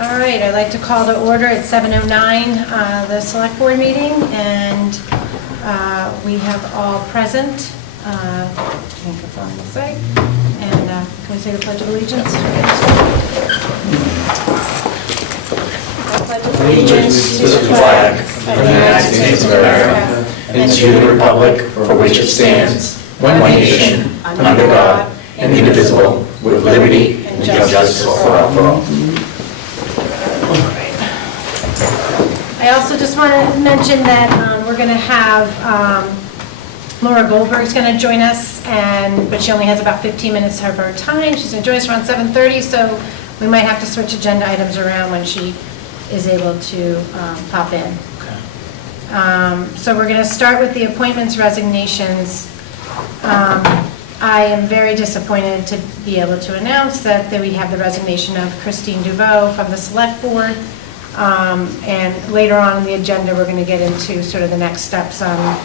All right, I'd like to call to order at 7:09 the select board meeting, and we have all present. I think it's on the site. And can we say the Pledge of Allegiance? Pledge of Allegiance to the flag of the United States of America and to the republic for which it stands, one nation, under God, indivisible, with liberty and justice for all. I also just want to mention that we're going to have Laura Goldberg's going to join us, but she only has about 15 minutes of her time. She's going to join us around 7:30, so we might have to switch agenda items around when she is able to pop in. Okay. So we're going to start with the appointments, resignations. I am very disappointed to be able to announce that we have the resignation of Christine Duveau from the Select Board. And later on in the agenda, we're going to get into sort of the next steps on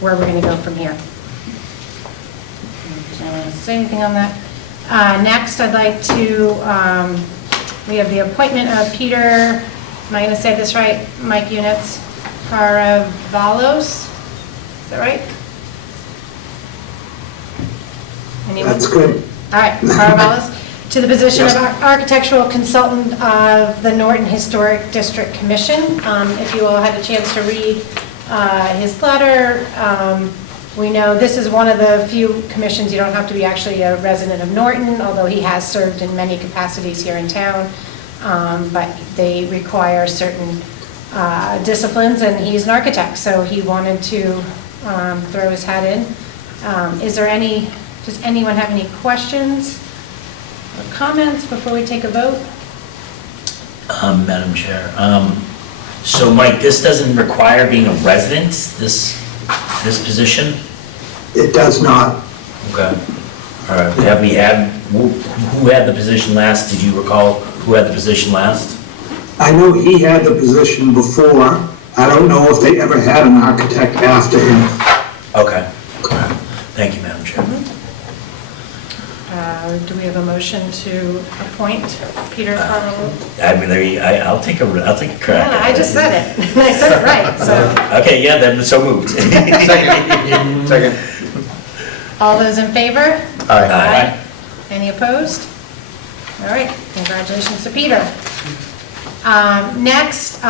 where we're going to go from here. Do I want to say anything on that? Next, I'd like to, we have the appointment of Peter, am I going to say this right? Mike Units, Caravalos, is that right? Anyone? That's good. All right, Caravalos. To the position of architectural consultant of the Norton Historic District Commission. If you all had a chance to read his letter, we know this is one of the few commissions you don't have to be actually a resident of Norton, although he has served in many capacities here in town, but they require certain disciplines, and he's an architect, so he wanted to throw his hat in. Does anyone have any questions or comments before we take a vote? Madam Chair, so Mike, this doesn't require being a resident, this position? It does not. Okay. All right, have we had, who had the position last? Did you recall who had the position last? I know he had the position before. I don't know if they ever had an architect after him. Okay. Thank you, Madam Chair. Do we have a motion to appoint Peter Caravalos? I'll take a crack. Yeah, I just said it. I said it right, so. Okay, yeah, then so moved. Second. All those in favor? Aye. Any opposed? All right, congratulations to Peter. Next,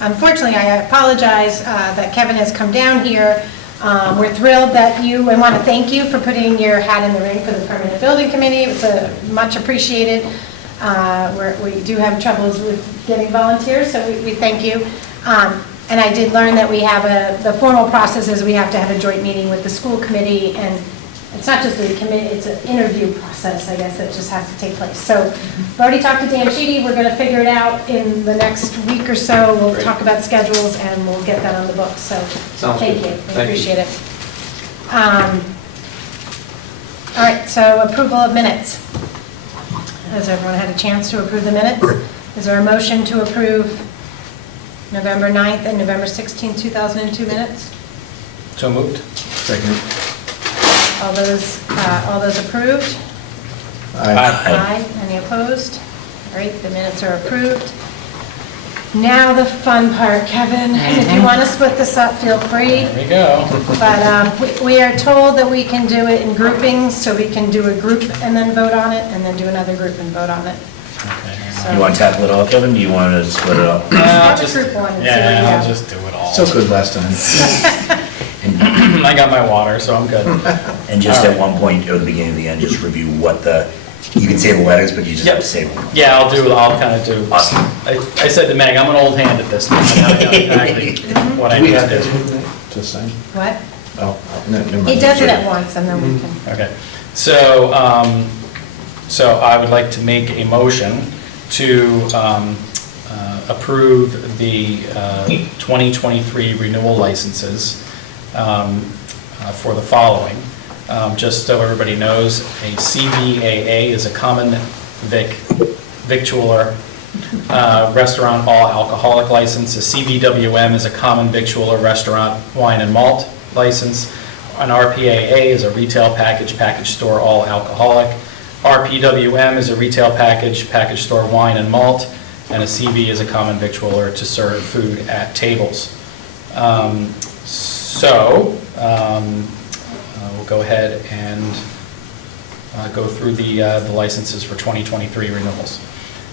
unfortunately, I apologize that Kevin has come down here. We're thrilled that and want to thank you for putting your hat in the ring for the Permanent Building Committee. It's much appreciated. We do have troubles with getting volunteers, so we thank you. And I did learn that we have the formal process is we have to have a joint meeting with the school committee, and it's not just a committee, it's an interview process, I guess, that just has to take place. So I've already talked to Dan Sheedy. We're going to figure it out in the next week or so. We'll talk about schedules, and we'll get that on the books. So thank you. I appreciate it. All right, so approval of minutes. Has everyone had a chance to approve the minutes? Is there a motion to approve November 9th and November 16th, 2002 minutes? So moved. Second. All those approved? Aye. Any opposed? All right, the minutes are approved. Now the fun part, Kevin. If you want to split this up, feel free. There we go. But we are told that we can do it in groupings, so we can do a group and then vote on it, and then do another group and vote on it. Okay. So- You want to tackle it all, Kevin? Do you want to split it up? Have a group one and see where you I'll go. just do it all. So good last time. I got my water, so I'm good. And just All at right. one point, or the beginning of the end, just review you can say the letters, but you just have to say one. Yeah, I'll kind of do. Awesome. I said to Meg, I'm an old hand at this. I know exactly what I Do we need have to to do. to sign? What? Oh, never mind. He does it at once, and then we can. Okay, so I would like to make a motion to approve the 2023 renewal licenses for the following. Just so everybody knows, a CVAA is a common victualler restaurant all alcoholic license. A CVWM is a common victualler restaurant wine and malt license. An RPAA is a retail package store all alcoholic. RPWM is a retail package store wine and malt, and a CV is a common victualler to serve food at tables. We'll go ahead and go through the licenses for 2023 renewals.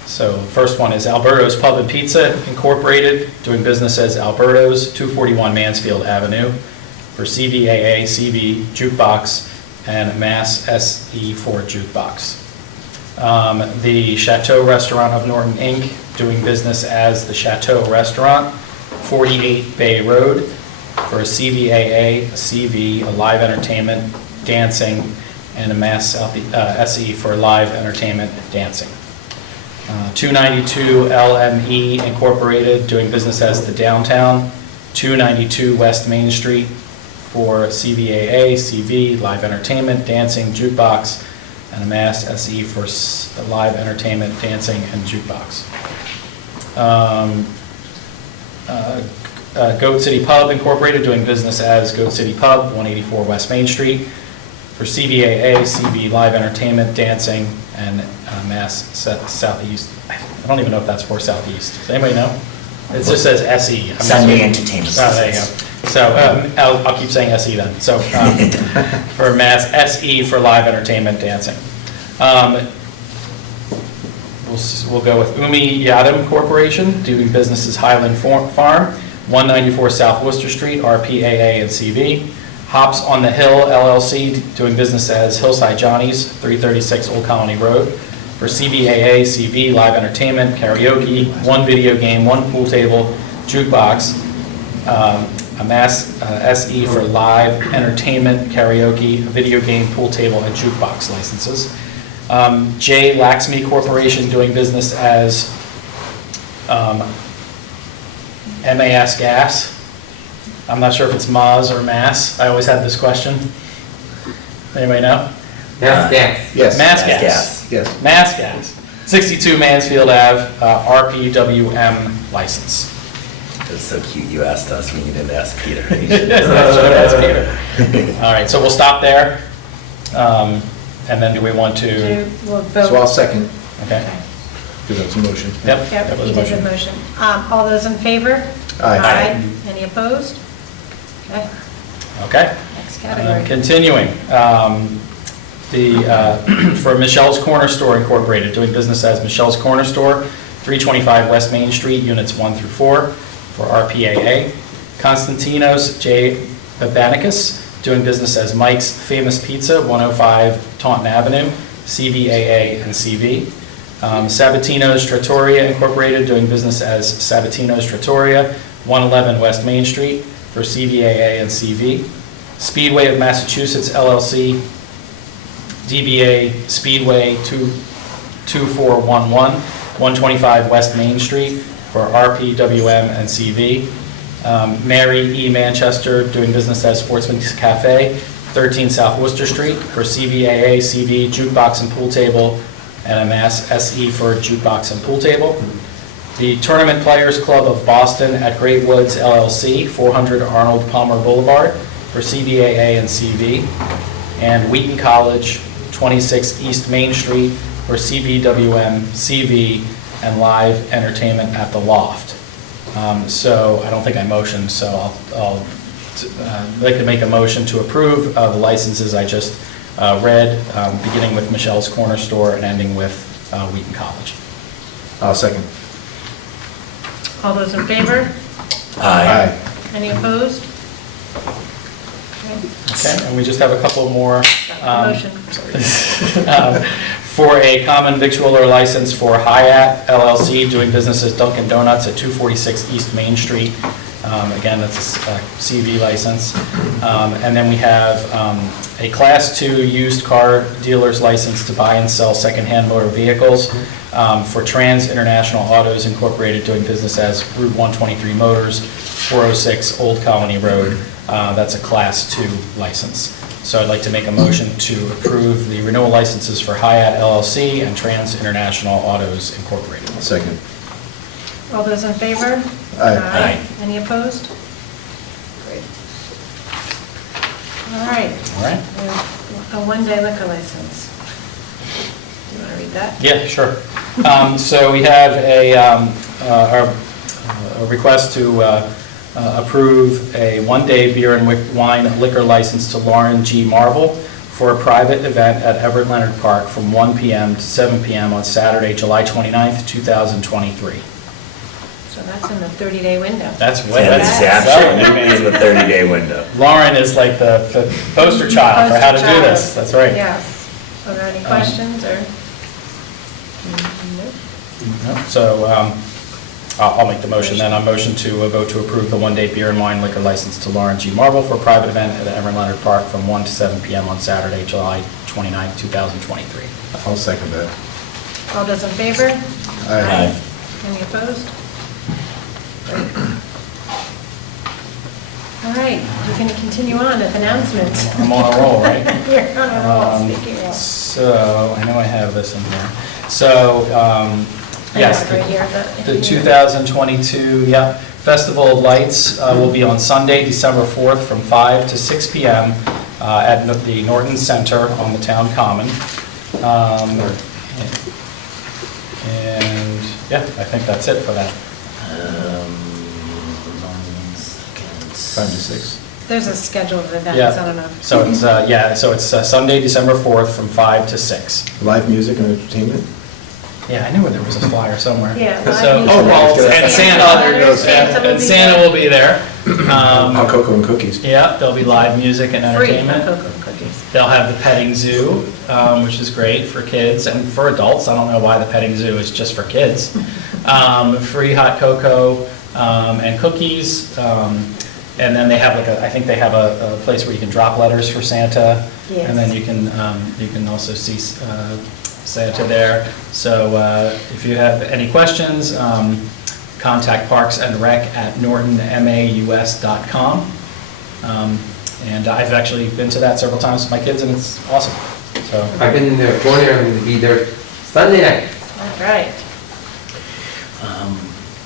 So the first one is Alberto's Pub and Pizza Incorporated, doing business as Alberto's, 241 Mansfield Avenue, for CVAA, CV Jukebox, and Mass SE for Jukebox. The Chateau Restaurant of Norton, Inc., doing business as the Chateau Restaurant, 48 Bay Road, for a CVAA, a CV, a live entertainment, dancing, and a Mass SE for live entertainment and dancing. 292 LME Incorporated, doing business as the Downtown, 292 West Main Street, for CVAA, CV, live entertainment, dancing, jukebox, and a Mass SE for live entertainment, dancing, and jukebox. Goat City Pub Incorporated, doing business as Goat City Pub, 184 West Main Street, for CVAA, CV, live entertainment, dancing, and Mass Southeast. I don't even know if that's for Southeast. Does anybody know? It just says SE. I'm Sunday assuming- entertainment. Oh, there you go. So I'll keep saying SE then. So for Mass SE for live entertainment, dancing. We'll go with Umi Yadam Corporation, doing business as Highland Farm, 194 South Worcester Street, RPAA and CV. Hops on the Hill LLC, doing business as Hillside Johnny's, 336 Old Colony Road, for CVAA, CV, live entertainment, karaoke, one video game, one pool table, jukebox, a Mass SE for live entertainment, karaoke, video game, pool table, and jukebox licenses. J. Laxmi Corporation, doing business as MAS Gas. I'm not sure if it's Maz or Mass. I always had this question. Anybody know? Mass gas. Yes. Mass Gas. Gas. Yes. Mass Gas. 62 Mansfield Ave, RPWM license. It's so cute you asked us when you didn't ask Peter. That's Peter. All right, so we'll stop there. And then do we want to, We'll So I'll vote. second, okay? because that's a motion. Yep. Yep, that was you a did the motion. motion. All those in favor? Aye. Any opposed? Okay, Okay. next category. Continuing, for Michelle's Corner Store Incorporated, doing business as Michelle's Corner Store, 325 West Main Street, units 1 through 4, for RPAA. Constantinos J. Babanicus, doing business as Mike's Famous Pizza, 105 Taunton Avenue, CVAA and CV. Sabatino's Trattoria Incorporated, doing business as Sabatino's Trattoria, 111 West Main Street, for CVAA and CV. Speedway of Massachusetts LLC, DBA Speedway 2411, 125 West Main Street, for RPWM and CV. Mary E. Manchester, doing business as Sportsman's Cafe, 13 South Worcester Street, for CVAA, CV, jukebox and pool table, and a Mass SE for jukebox and pool table. The Tournament Players Club of Boston at Great Woods LLC, 400 Arnold Palmer Boulevard, for CVAA and CV. And Wheaton College, 26 East Main Street, for CVWM, CV, and live entertainment at the Loft. So I don't think I motioned, so I'd like to make a motion to approve the licenses I just read, beginning with Michelle's Corner Store and ending with Wheaton College. I'll second. All those in favor? Aye. Any opposed? Okay, and we just have a couple more. Motion. For a common victualler license for Hyatt LLC, doing business as Dunkin' Donuts at 246 East Main Street. Again, that's a CV license. And then we have a Class 2 used car dealer's license to buy and sell secondhand motor vehicles for Trans International Autos Incorporated, doing business as Route 123 Motors, 406 Old Colony Road. That's a Class 2 license. So I'd like to make a motion to approve the renewal licenses for Hyatt LLC and Trans International Autos Incorporated. Second. All those in favor? Aye. Any opposed? Great. All right, All right. a one-day liquor license. Want to read that? Yeah, sure. So we have a request to approve a one-day beer and wine liquor license to Lauren G. Marvel for a private event at Everett Leonard Park from 1 p.m. to 7 p.m. on Saturday, July 29th, 2023. So that's in the 30-day window. That's way That is absolutely in the 30-day window. Lauren is like the poster child for how to do this. That's right. Yes. Are there any questions or? Nope. Yep. So I'll make the motion then. I'll motion to vote to approve the one-day beer and wine liquor license to Lauren G. Marvel for a private event at Everett Leonard Park from 1 to 7 p.m. on Saturday, July 29, 2023. I'll second that. All those in favor? Aye. Any opposed? Great. All right, we're going to continue on with announcements. I'm on a roll, right? You're on a roll, speaking of. So, I know I have this in here. So, yes, I have it right here, the 2022, yeah, Festival of Lights will be on Sunday, December 4th from 5 to 6 p.m. At the Norton Center on the Town Common. And, yeah, I think that's it for that. 5 to 6. There's a schedule of events, Yeah. I don't know. So it's, Sunday, December 4th from 5 to 6. Live music and entertainment? Yeah, I knew there was a flyer somewhere. Yeah, live So, music. oh, well, and Santa, there goes and Santa will be there. Hot cocoa and cookies. Yeah, there'll be live music and Free entertainment. cocoa and cookies. They'll have the petting zoo, which is great for kids and for adults. I don't know why the petting zoo is just for kids. Free hot cocoa and cookies. And then they have I think they have a place where you can drop letters for Santa. Yes. And then you can also see Santa there. So if you have any questions, contact Parks and Rec at nortonmaus.com. And I've actually been to that several times with my kids, and it's awesome. So I've been in the corner and will be there Sunday night. All right.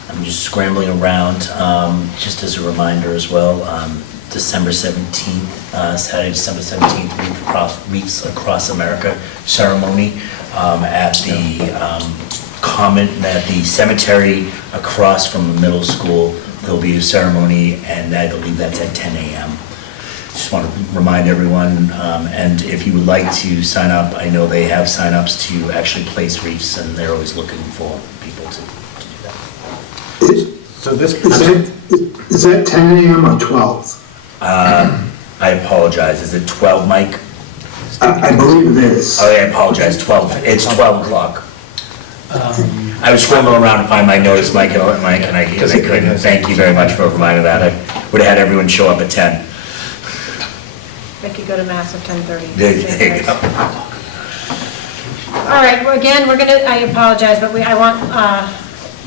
I'm just scrambling around, just as a reminder as well, December 17th, Saturday, December 17th, Reefs Across America ceremony at the at the cemetery across from the middle school. There'll be a ceremony, and I believe that's at 10 a.m. Just want to remind everyone, and if you would like to sign up, I know they have sign-ups to actually place wreaths, and they're always looking for people to do that. So this, Is that 10 a.m. or 12? I apologize, is it 12, Mike? I believe it is. Oh, I apologize, 12, it's 12 o'clock. I was scrambling around to find my notice, Mike, and I couldn't. Thank you very much for reminding that. I would have had everyone show up at 10. They could go to mass at 10:30. There you go. All right, well, again, I apologize, but I want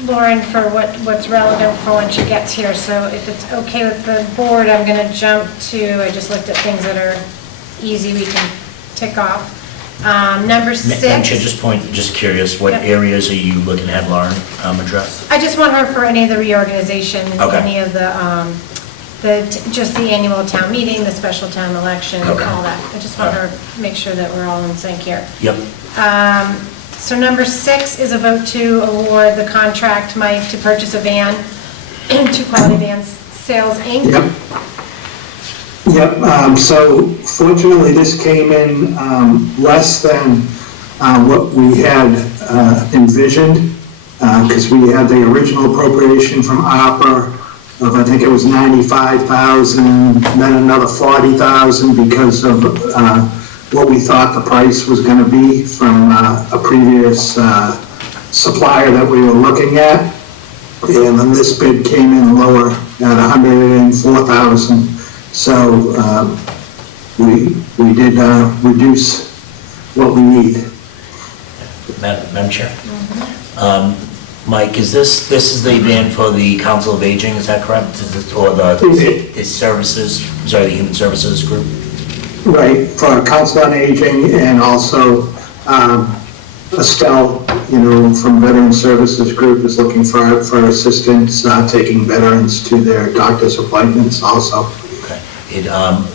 Lauren for what's relevant for when she gets here. So if it's okay with the board, I'm going to jump to, I just looked at things that are easy we can tick off. Number 6. Madam Chair, just curious, what Yep. areas are you looking to have Lauren address? I just want her for any of the reorganization, Okay. any of just the annual town meeting, the special town election, Okay. all that. I just want her to make sure that we're all in sync here. Yep. So number 6 is a vote to award the contract, Mike, to purchase a van to Quality Van Sales, Inc. Yep. Yep, so fortunately, this came in less than what we had envisioned, because we had the original appropriation from ARPA of, I think it was 95,000, then another 40,000 because of what we thought the price was going to be from a previous supplier that we were looking at. And then this bid came in lower at 104,000. So we did reduce what we need. Madam Chair? Mike, is this is the van for the Council of Aging, is that correct? Is it, or the services, the Human Services Group? Right, for Council on Aging and also Estelle, from Veteran Services Group is looking for assistance taking veterans to their doctor's appointments also. Okay.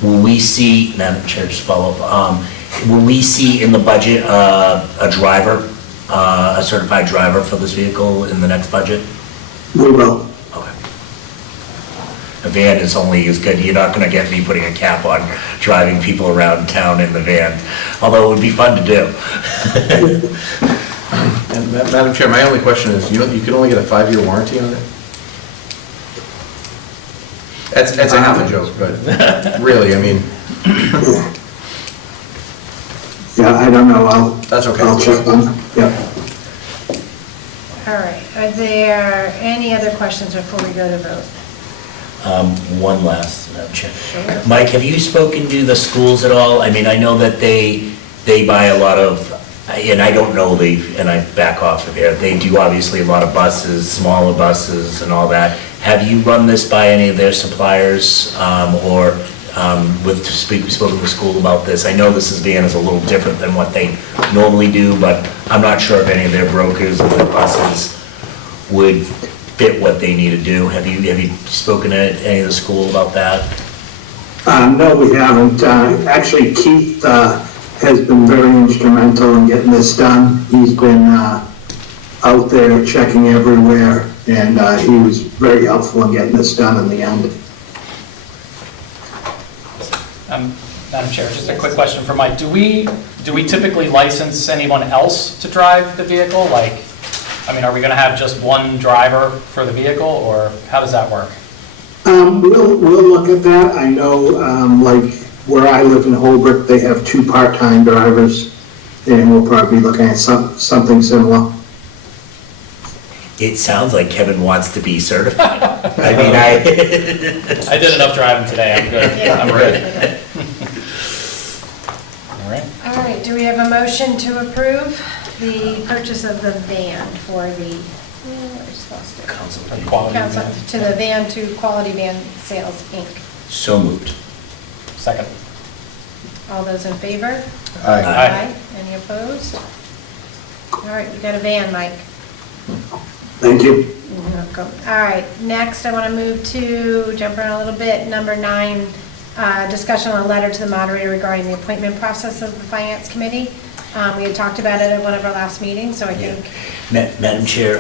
Will we see, Madam Chair, just follow up, will we see in the budget a driver, a certified driver for this vehicle in the next budget? We will. Okay. A van is only as good, you're not gonna get me putting a cap on driving people around town in the van, although it would be fun to do. And Madam Chair, my only question is, you can only get a 5-year warranty on it? That's a half a joke, but really, I mean, Yeah, I don't know, That's okay. I'll check on, yeah. All right, are there any other questions before we go to vote? One last, Madam Chair. Mike, have you spoken to the schools at all? I mean, I know that they buy a lot of, and I don't know, and I back off of here, they do obviously a lot of buses, smaller buses and all that. Have you run this by any of their suppliers, or spoken to the school about this? I know this van is a little different than what they normally do, but I'm not sure if any of their brokers or their buses would fit what they need to do. Have you spoken to any of the school about that? No, we haven't. Actually, Keith has been very instrumental in getting this done. He's been out there checking everywhere, and he was very helpful in getting this done in the end. Madam Chair, just a quick question for Mike. Do we typically license anyone else to drive the vehicle? Like, I mean, are we going to have just one driver for the vehicle, or how does that work? We'll look at that. I know, like, where I live in Holbrook, they have 2 part-time drivers, and we'll probably be looking at something similar. It sounds like Kevin wants to be certified. I mean, I did enough driving today, I'm good. I'm ready. All right. All right, do we have a motion to approve the purchase of the van for the, I just lost it. Quality Council, van. to the van to Quality Van Sales, Inc. So moved. Second. All those in favor? Aye. Aye. Any opposed? All right, you got a van, Mike. Thank you. You're welcome. All right, next I want to move to, jump around a little bit, number 9, discussion on a letter to the moderator regarding the appointment process of the Finance Committee. We had talked about it at one of our last meetings, so I think. Madam Chair,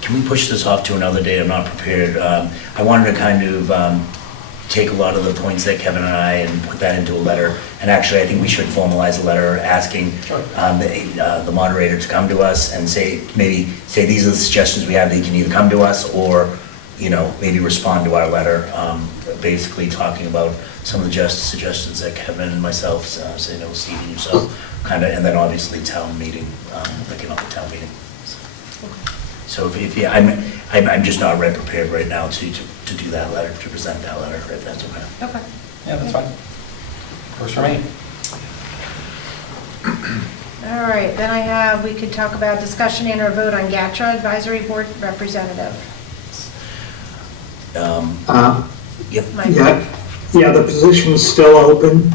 can we push this off to another date? I'm not prepared. I wanted to kind of take a lot of the points that Kevin and I and put that into a letter. And actually, I think we should formalize a letter asking the moderator to come to us and say, these are the suggestions we have, that you can either come to us or, maybe respond to our letter, basically talking about some of the suggestions that Kevin and myself, Steve and yourself, kind of, and then obviously town meeting, picking up the town meeting. So I'm just not prepared right now to do that letter, to present that letter, if that's okay. Okay. Yeah, that's fine. Works for me. All right, then we could talk about discussion and or vote on GATRA Advisory Board Representative. Yep. Mike? Yeah, the position's still open.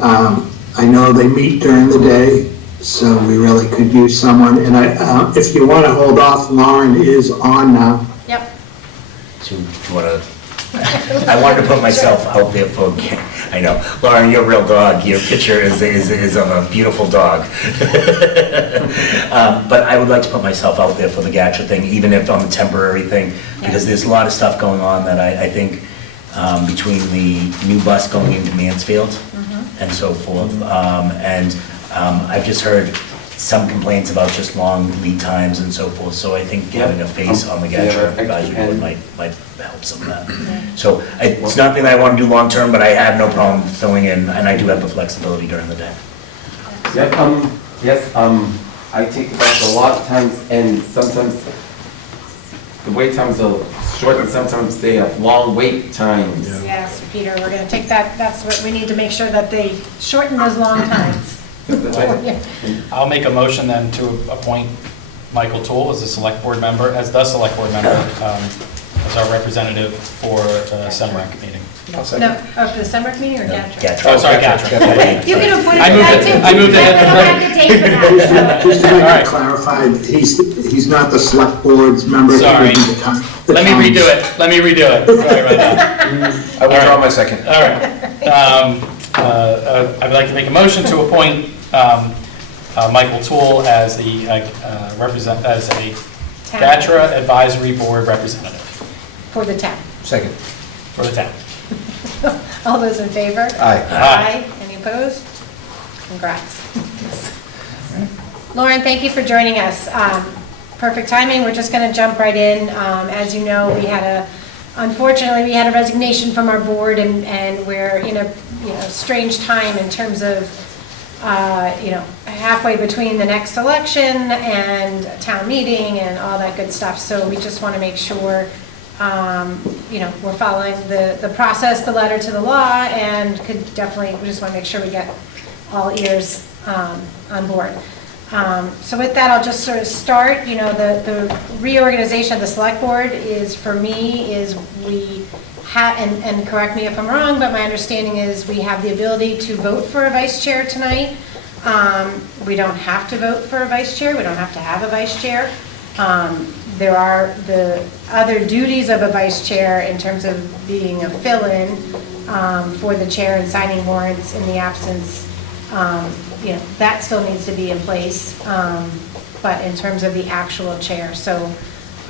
I know they meet during the day, so we really could use someone. And if you want to hold off, Lauren is on now. Yep. So, do you want to, I wanted to put myself out there for, I know, Lauren, you're a real dog, your picture is of a beautiful dog. But I would like to put myself out there for the GATRA thing, even if on the temporary thing, because there's a lot of stuff going on that I think, between the new bus going into Mansfield and so forth, and I've just heard some complaints about just long lead times and so forth, so I think having a face on the GATRA advisory board might help some of that. So it's nothing that I want to do long-term, but I have no problem filling in, and I do have the flexibility during the day. Yes, I take the bus a lot of times, and sometimes the wait times are short, and sometimes they have long wait times. Yes, Peter, we're going to take that, that's what we need to make sure that they shorten those long times. Yeah. I'll make a motion then to appoint Michael Toole as the select board member, as the our representative for the SEMRAC meeting. No, for the summer meeting or GATRA? GATRA. Oh, sorry, GATRA. You can appoint I it moved that it. too. I moved it. I don't have to take for that. Just to All make right. it clarified, he's not the select board's member. He Sorry. would be the Let me town's. redo it. Sorry about that. I withdraw my second. All right. I'd like to make a motion to appoint Michael Toole as the as a GATRA Advisory Board representative For the town. Second. for the town. All those in favor? Aye. Aye. Any opposed? Congrats. Lauren, thank you for joining us. Perfect timing, we're just going to jump right in. As you know, unfortunately, we had a resignation from our board, and we're in a strange time in terms of halfway between the next election and town meeting and all that good stuff. So we just want to make sure we're following the process, the letter to the law, and we just want to make sure we get all ears on board. So with that, I'll just sort of start. The reorganization of the select board for me, we have, and correct me if I'm wrong, but my understanding is we have the ability to vote for a vice chair tonight. We don't have to vote for a vice chair. We don't have to have a vice chair. There are the other duties of a vice chair in terms of being a fill-in for the chair and signing warrants in the absence. That still needs to be in place, but in terms of the actual chair. So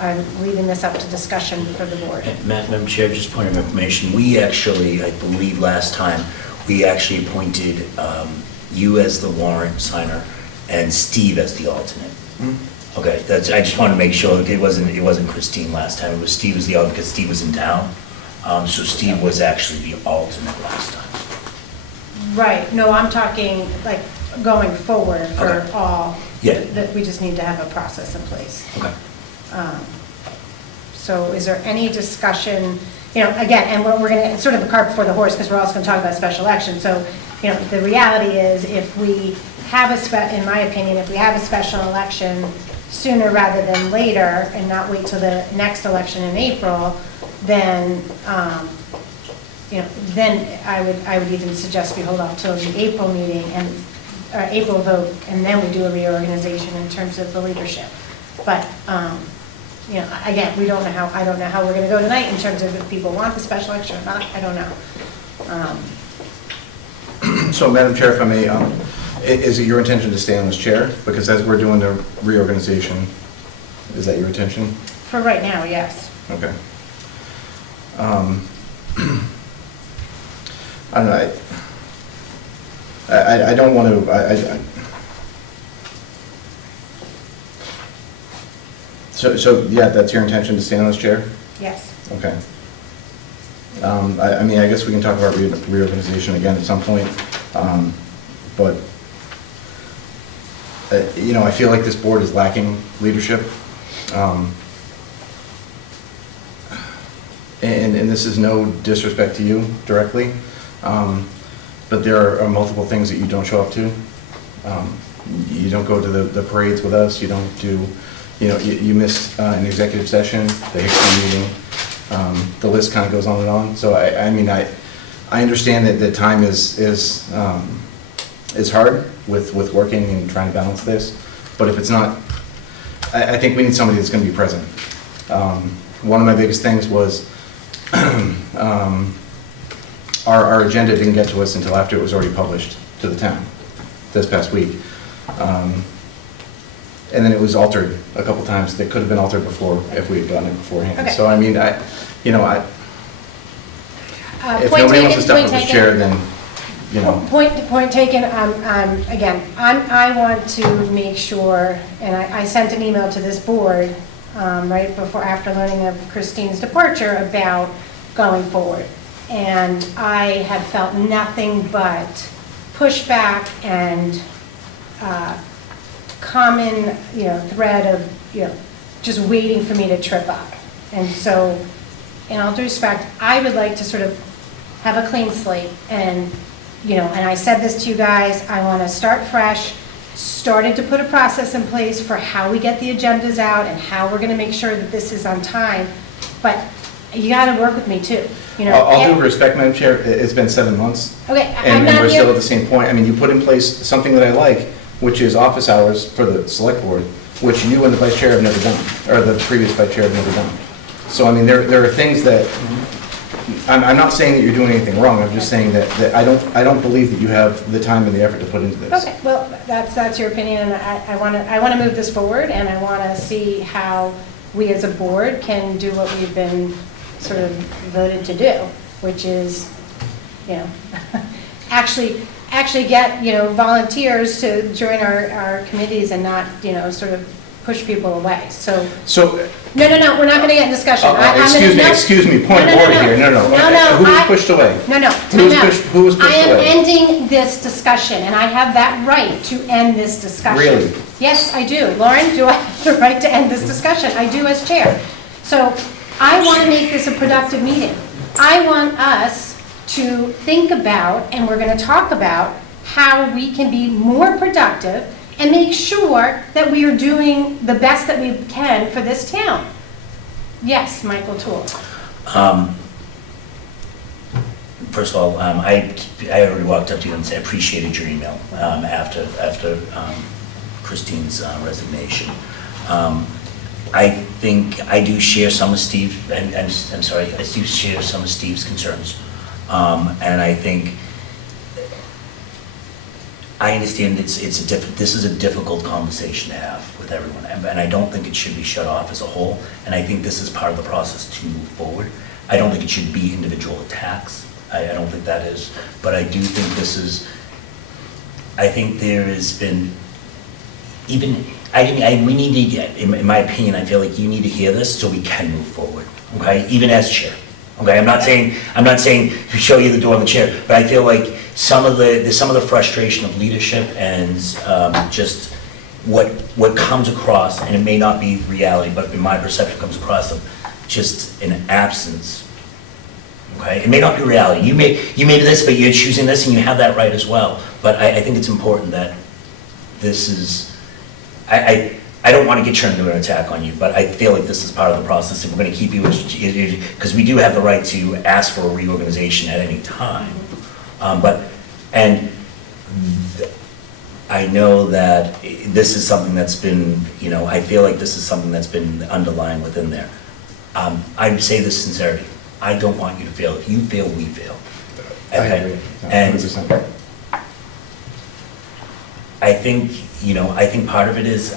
I'm leaving this up to discussion for the board. Madam Chair, just point of information, we actually, I believe last time, we actually appointed you as the warrant signer and Steve as the alternate. Okay, I just wanted to make sure it wasn't Christine last time, it was Steve as the alternate because Steve was in town. So Steve was actually the alternate last time. Right, no, I'm talking like going forward for Okay. all. Yeah. That we just need to have a process in place. Okay. So is there any discussion, again, and we're going to, it's sort of a cart before the horse because we're also going to talk about special election. So, the reality is if we have in my opinion, if we have a special election sooner rather than later and not wait till the next election in April, then, then I would even suggest we hold off till the April meeting or April vote, and then we do a reorganization in terms of the leadership. But, again, I don't know how we're gonna go tonight in terms of if people want the special election or not, I don't know. So, Madam Chair, if I may, is it your intention to stay on as chair? Because as we're doing the reorganization, is that your intention? For right now, yes. Okay. I don't know, I don't want to, So, yeah, that's your intention to stay on as chair? Yes. Okay. I mean, I guess we can talk about reorganization again at some point, but, I feel like this board is lacking leadership. And this is no disrespect to you directly, but there are multiple things that you don't show up to. You don't go to the parades with us, you don't do, you missed an executive session, the Hickman meeting, the list kind of goes on and on. So I mean, I understand that the time is hard with working and trying to balance this, but if it's not, I think we need somebody that's going to be present. One of my biggest things was our agenda didn't get to us until after it was already published to the town this past week. And then it was altered a couple times. That could have been altered before if we had gotten it beforehand. Okay. So I mean, if Point nobody wants to taken, step point up as taken. chair, then, Point taken, again, I want to make sure, and I sent an email to this board right after learning of Christine's departure about going forward. And I have felt nothing but pushback and common, thread of, just waiting for me to trip up. And so, in all due respect, I would like to sort of have a clean slate and, and I said this to you guys, I want to start fresh, started to put a process in place for how we get the agendas out and how we're going to make sure that this is on time, but you got to work with me too, I'll do respect, Madam Chair. It's been 7 months. Okay, And we're still at the same point. I mean, you put in place something that I like, which is office hours for the select board, which you and the vice chair have never done, or the previous vice chair have never done. So, I mean, there are things that I'm not saying that you're doing anything wrong, I'm just saying that I don't believe that you have the time and the effort to put into this. Okay, well, that's your opinion, and I want to move this forward, and I want to see how we as a board can do what we've been sort of voted to do, which is, you know, actually get, you know, volunteers to join our committees and not, you know, sort of push people away, so. No, we're not going to get in discussion. Excuse me, point of order here, no. Who was pushed away? No. Who was pushed I am away? ending this discussion, and I have that right to end this discussion. Really? Yes, I do. Lauren, do I have the right to end this discussion? I do as chair. So I want to make this a productive meeting. I want us to think about, and we're going to talk about, how we can be more productive and make sure that we are doing the best that we can for this town. Yes, Michael Toole. First of all, I already walked up to you and said I appreciated your email after Christine's resignation. I think I do share some of Steve, and I'm sorry, I do share some of Steve's concerns. And I think I understand this is a difficult conversation to have with everyone, and I don't think it should be shut off as a whole, and I think this is part of the process to move forward. I don't think it should be individual attacks. I don't think that is, but I do think I think there has been, we need to get, in my opinion, I feel like you need to hear this so we can move forward, okay, even as chair. Okay, I'm not saying to show you the door on the chair, but I feel like some of the frustration of leadership and just what comes across, and it may not be reality, but in my perception comes across of just an absence. Okay, it may not be reality. You may do this, but you're choosing this, and you have that right as well. But I think it's important that this is. I don't want to get turned into an attack on you, but I feel like this is part of the process, and we're going to keep you, because we do have the right to ask for a reorganization at any time. I know that this is something that's been, you know, I feel like this is something that's been underlying within there. I say this sincerity. I don't want you to fail. If you fail, we fail. I agree. And 100%. I think part of it is,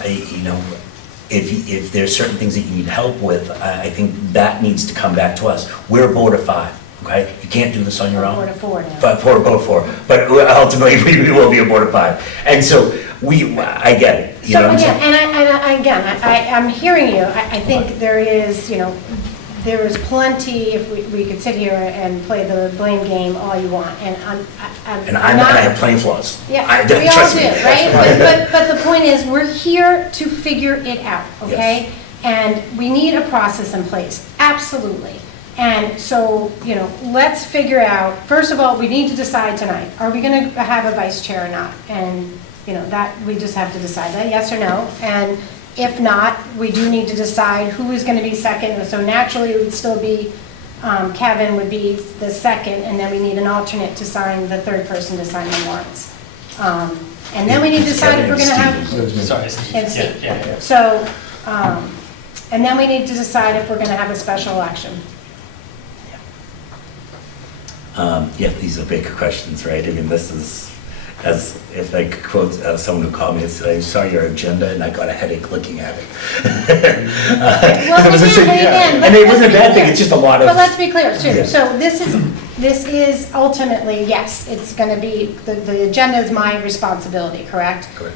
if there's certain things that you need help with, I think that needs to come back to us. We're a board of 5, okay? You can't do this on your own. Board of 4 now. Board of 4, but ultimately we will be a board of 5. And so I get it, you know what I'm saying? I'm hearing you. I think there is, you know, there is plenty, if we could sit here and play the blame game all you want, and I have plenty of flaws. Yeah, we all trust do, me. right? But the point is, we're here to figure it out, okay? And we need a process in place, absolutely. And so, you know, let's figure out, first of all, we need to decide tonight, are we gonna have a vice chair or not? And, you know, that, we just have to decide that, yes or no. And if not, we do need to decide who is going to be second. So naturally, it would still be, Kevin would be the second, and then we need an alternate to sign, the third person to sign the warrants. And then we need to decide if we're going to have. Sorry, Steve. And Steve. Yeah. So, and then we need to decide if we're going to have a special election. These are big questions, right? I mean, this is, as if I could quote someone who called me and said, I saw your agenda and I got a headache looking at it. Well, and it wasn't a bad thing, it's just a lot of. But let's be clear too. Yeah. So this is ultimately, yes, it's going to be, the agenda is my responsibility, correct? Correct.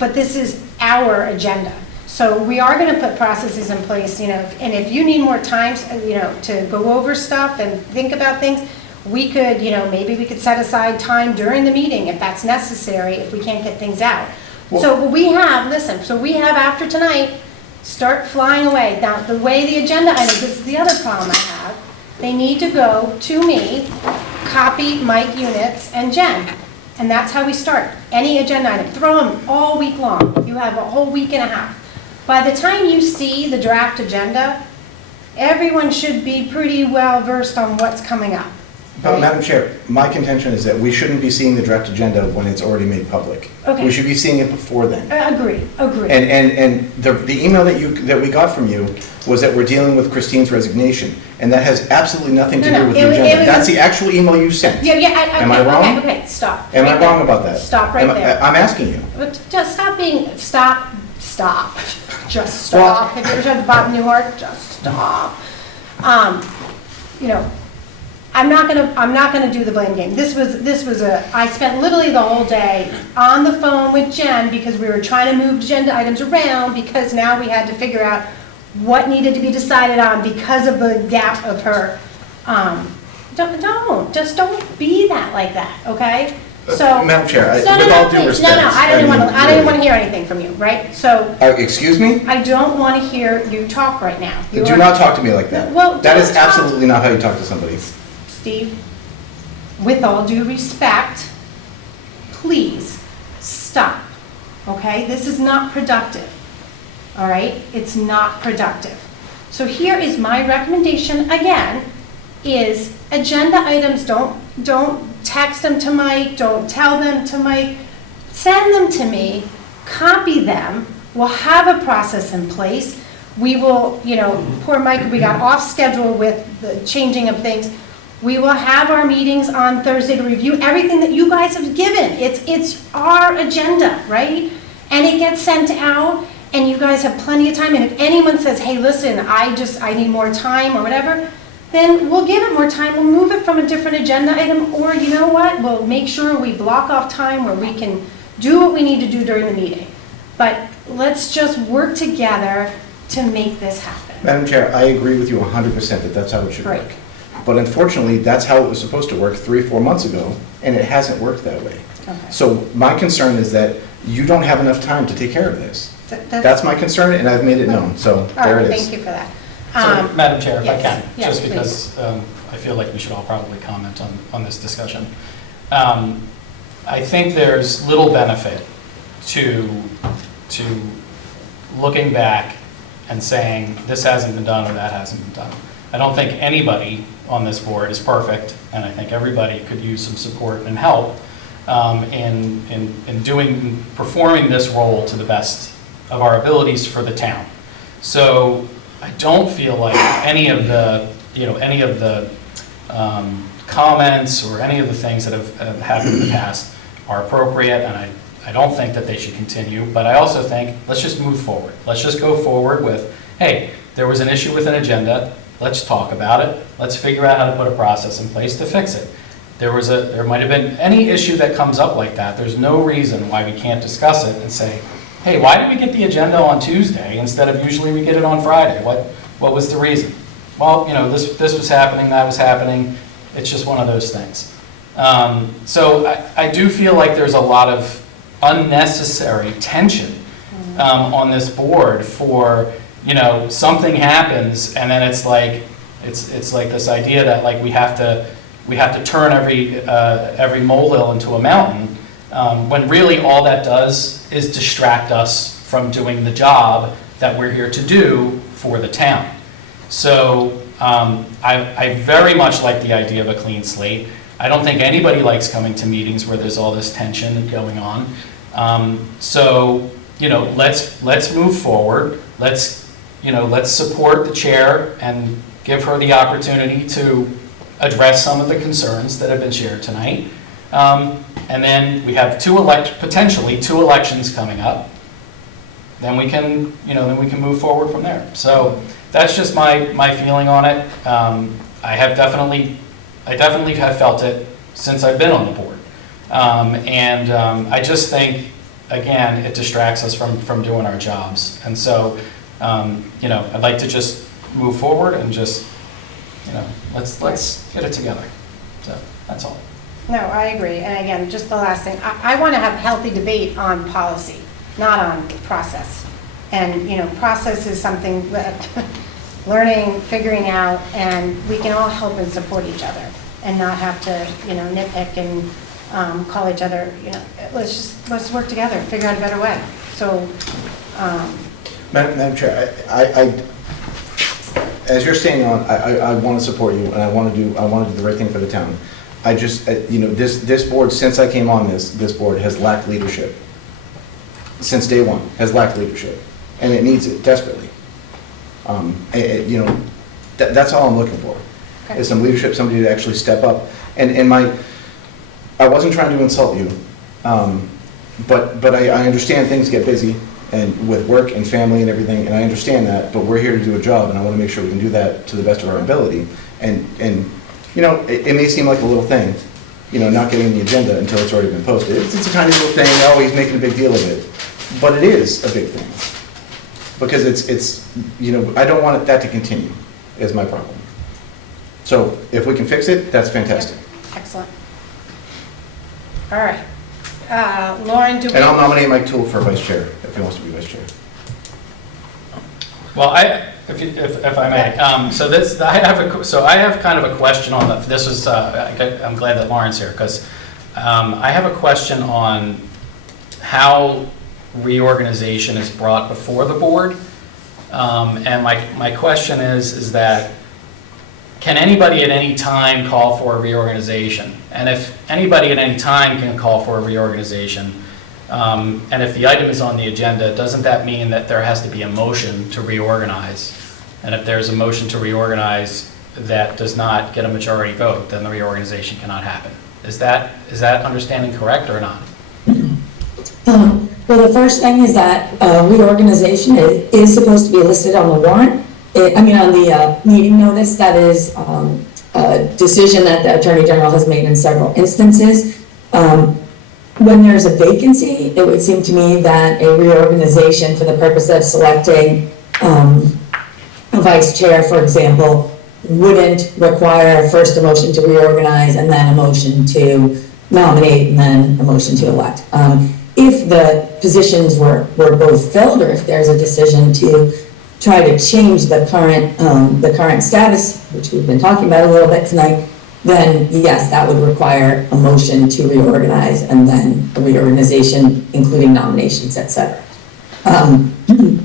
But this is our agenda. So we are going to put processes in place, you know, and if you need more time, you know, to go over stuff and think about things, we could, you know, maybe we could set aside time during the meeting if that's necessary, if we can't get things out. So we have, listen, so we have after tonight, start flying away. Now, the way the agenda items, this is the other problem I have, they need to go to me, copy Mike Units and Jen. And that's how we start. Any agenda item, throw them all week long. You have a whole week and a half. By the time you see the draft agenda, everyone should be pretty well versed on what's coming up. Madam Chair, my contention is that we shouldn't be seeing the direct agenda when it's already made public. Okay. We should be seeing it before then. Agree. And the email that we got from you was that we're dealing with Christine's resignation, and that has absolutely nothing to No, do with it the was- agenda. That's the actual email you sent. Yeah, Am I wrong? Okay, stop. Am I wrong about that? Stop right there. I'm asking you. But just stop. Just stop. If you're at Bob Newhart, just stop. You know, I'm not gonna do the blame game. I spent literally the whole day on the phone with Jen because we were trying to move agenda items around because now we had to figure out what needed to be decided on because of the gap of her. Don't be that like that, okay? So. Madam Chair, No, with all due please. respect. No, I didn't mean, want to hear anything from you, right? So Excuse me? I don't want to hear you talk right now. You Do are- not talk to me like that. Well, That is don't talk. absolutely not how you talk to somebody. Steve, with all due respect, please stop, okay? This is not productive, all right? It's not productive. So here is my recommendation, again, is agenda items, don't text them to Mike, don't tell them to Mike, send them to me, copy them, we'll have a process in place. We will, poor Mike, we got off schedule with the changing of things. We will have our meetings on Thursday to review everything that you guys have given. It's our agenda, right? And it gets sent out, and you guys have plenty of time. And if anyone says, hey, listen, I need more time or whatever, then we'll give it more time. We'll move it from a different agenda item, or you know what? We'll make sure we block off time where we can do what we need to do during the meeting. But let's just work together to make this happen. Madam Chair, I agree with you 100% that that's how it should Right. work. But unfortunately, that's how it was supposed to work 3-4 months ago, and it hasn't worked that way. Okay. So my concern is that you don't have enough time to take care of this. That's That's my concern, and I've made it known, so All there right, it is. thank you for that. So, Madam Chair, if I yes. can, Yes, just please. because I feel like we should all probably comment on this discussion. I think there's little benefit to looking back and saying, this hasn't been done or that hasn't been done. I don't think anybody on this board is perfect, and I think everybody could use some support and help in performing this role to the best of our abilities for the town. So I don't feel like any of the comments or any of the things that have happened in the past are appropriate, and I don't think that they should continue, but I also think, let's just move forward. Let's just go forward with, hey, there was an issue with an agenda, let's talk about it, let's figure out how to put a process in place to fix it. There might have been any issue that comes up like that, there's no reason why we can't discuss it and say, hey, why did we get the agenda on Tuesday instead of usually we get it on Friday? What was the reason? Well, this was happening, that was happening, it's just one of those things. So I do feel like there's a lot of unnecessary tension on this board for, something happens and then it's like this idea that like we have to turn every molehill into a mountain, when really all that does is distract us from doing the job that we're here to do for the town. So I very much like the idea of a clean slate. I don't think anybody likes coming to meetings where there's all this tension going on. So, let's move forward. Let's support the chair and give her the opportunity to address some of the concerns that have been shared tonight. And then we have potentially two elections coming up. Then we can move forward from there. So that's just my feeling on it. I definitely have felt it since I've been on the board. I just think, again, it distracts us from doing our jobs. And so, I'd like to just move forward and just, let's get it together. So that's all. No, I agree. And again, just the last thing, I want to have healthy debate on policy, not on process. And, process is something that learning, figuring out, and we can all help and support each other and not have to, nitpick and call each other, let's work together, figure out a better way. So, Madam Chair, as you're staying on, I want to support you, and I want to do the right thing for the town. I just, this board, since I came on this board has lacked leadership. Since day one, has lacked leadership, and it needs it desperately. That's all I'm looking for, is some leadership, somebody to actually step up. And I wasn't trying to insult you, but I understand things get busy, and with work and family and everything, and I understand that, but we're here to do a job, and I want to make sure we can do that to the best of our ability. And it may seem like a little thing, not getting the agenda until it's already been posted. It's a tiny little thing, oh, he's making a big deal of it. But it is a big thing. Because it's I don't want that to continue, is my problem. So if we can fix it, that's fantastic. Excellent. All right. Lauren, do we? And I'll nominate Mike Toole for vice chair, if he wants to be vice chair. Well, if I may, I have kind of a question on that. This is, I'm glad that Lauren's here, because I have a question on how reorganization is brought before the board. And my question is that, can anybody at any time call for a reorganization? And if anybody at any time can call for a reorganization, and if the item is on the agenda, doesn't that mean that there has to be a motion to reorganize? And if there's a motion to reorganize that does not get a majority vote, then the reorganization cannot happen. Is that understanding correct or not? Well, the first thing is that reorganization is supposed to be listed on the warrant. On the meeting notice. That is a decision that the Attorney General has made in several instances. When there's a vacancy, it would seem to me that a reorganization for the purpose of selecting a vice chair, for example, wouldn't require first a motion to reorganize and then a motion to nominate and then a motion to elect. If the positions were both filled, or if there's a decision to try to change the current status, which we've been talking about a little bit tonight, then yes, that would require a motion to reorganize and then a reorganization, including nominations, etc.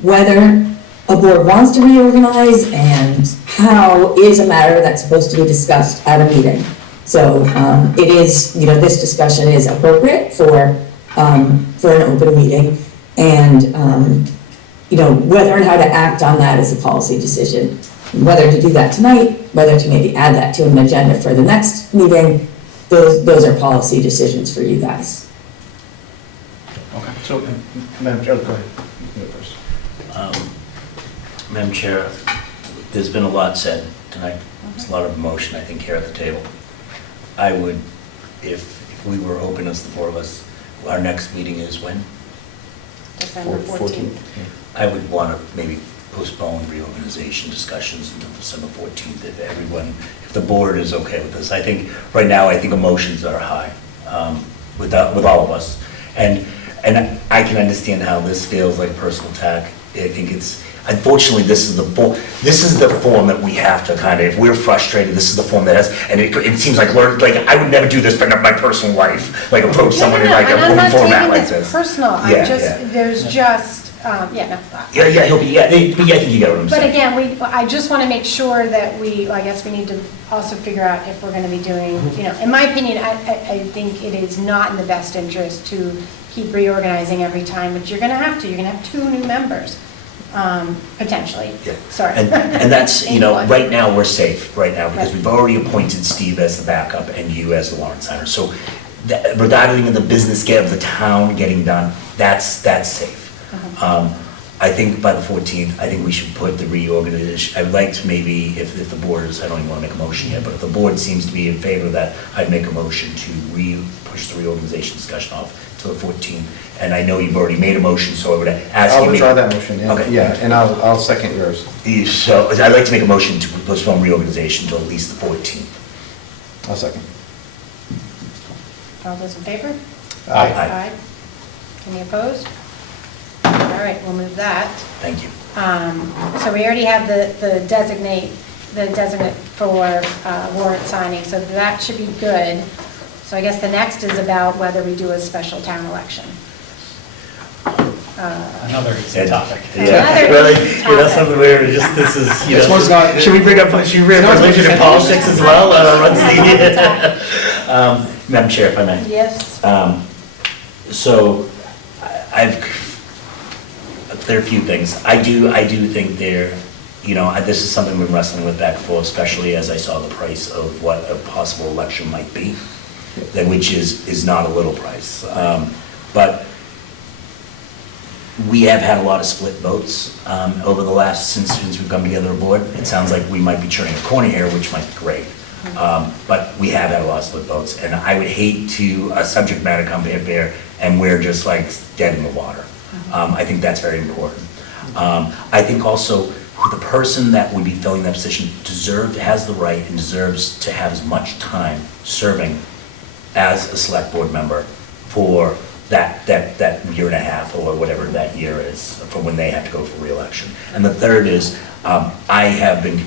Whether a board wants to reorganize and how is a matter that's supposed to be discussed at a meeting. So it is, this discussion is appropriate for an open meeting, and whether and how to act on that is a policy decision. Whether to do that tonight, whether to maybe add that to an agenda for the next meeting, those are policy decisions for you guys. Okay. So, Madam Chair, go ahead. You go first. Madam Chair, there's been a lot said tonight. There's a lot of emotion, I think, here at the table. I would, if we were open as the four of us, our next meeting is when? December 14th. I would want to maybe postpone reorganization discussions until December 14th if the board is okay with this. I think, right now, emotions are high with all of us. And I can understand how this feels like personal attack. I think unfortunately, this is the form that we have to kind of, if we're frustrated, this is the form that has, and it seems like I would never do this, but in my personal life, approach someone in like a room format like this. Personal, there's just, Yeah, he'll be, I think you get what I'm saying. But again, I just want to make sure that I guess we need to also figure out if we're going to be doing, in my opinion, I think it is not in the best interest to keep reorganizing every time, but you're going to have 2 new members, potentially. Yeah. Sorry. And that's, right now, we're safe, because we've already appointed Steve as the backup and you as the warrant signer. So regarding the business of the town getting done, that's safe. I think by the 14th, I think we should put the reorganization, I'd like to maybe, if the board is, I don't even want to make a motion yet, but if the board seems to be in favor of that, I'd make a motion to push the reorganization discussion off to the 14th. And I know you've already made a motion, so I would ask you. I'll withdraw that motion, yeah. Okay. Yeah, and I'll second yours. So I'd like to make a motion to postpone reorganization to at least the 14th. I'll second. All those in favor? Aye. Any opposed? All right, we'll move that. Thank you. So we already have the designate for warrant signing, so that should be good. So I guess the next is about whether we do a special town election. Another easy topic. Yeah, Another really, easy topic. something where this is, This one's not- should we bring up religion and politics as well? Madam Chair, if I may. Yes. So there are a few things. I do think this is something we've been wrestling with back and forth, especially as I saw the price of what a possible election might be, which is not a little price. But we have had a lot of split votes over the last, since we've come together aboard. It sounds like we might be turning a corner here, which might be great. But we have had a lot of split votes, and I would hate to, a subject matter come in there, and we're just like dead in the water. I think that's very important. I think also, the person that would be filling that position has the right and deserves to have as much time serving as a select board member for that year and a half or whatever that year is for when they have to go for re-election. And the third is, I have been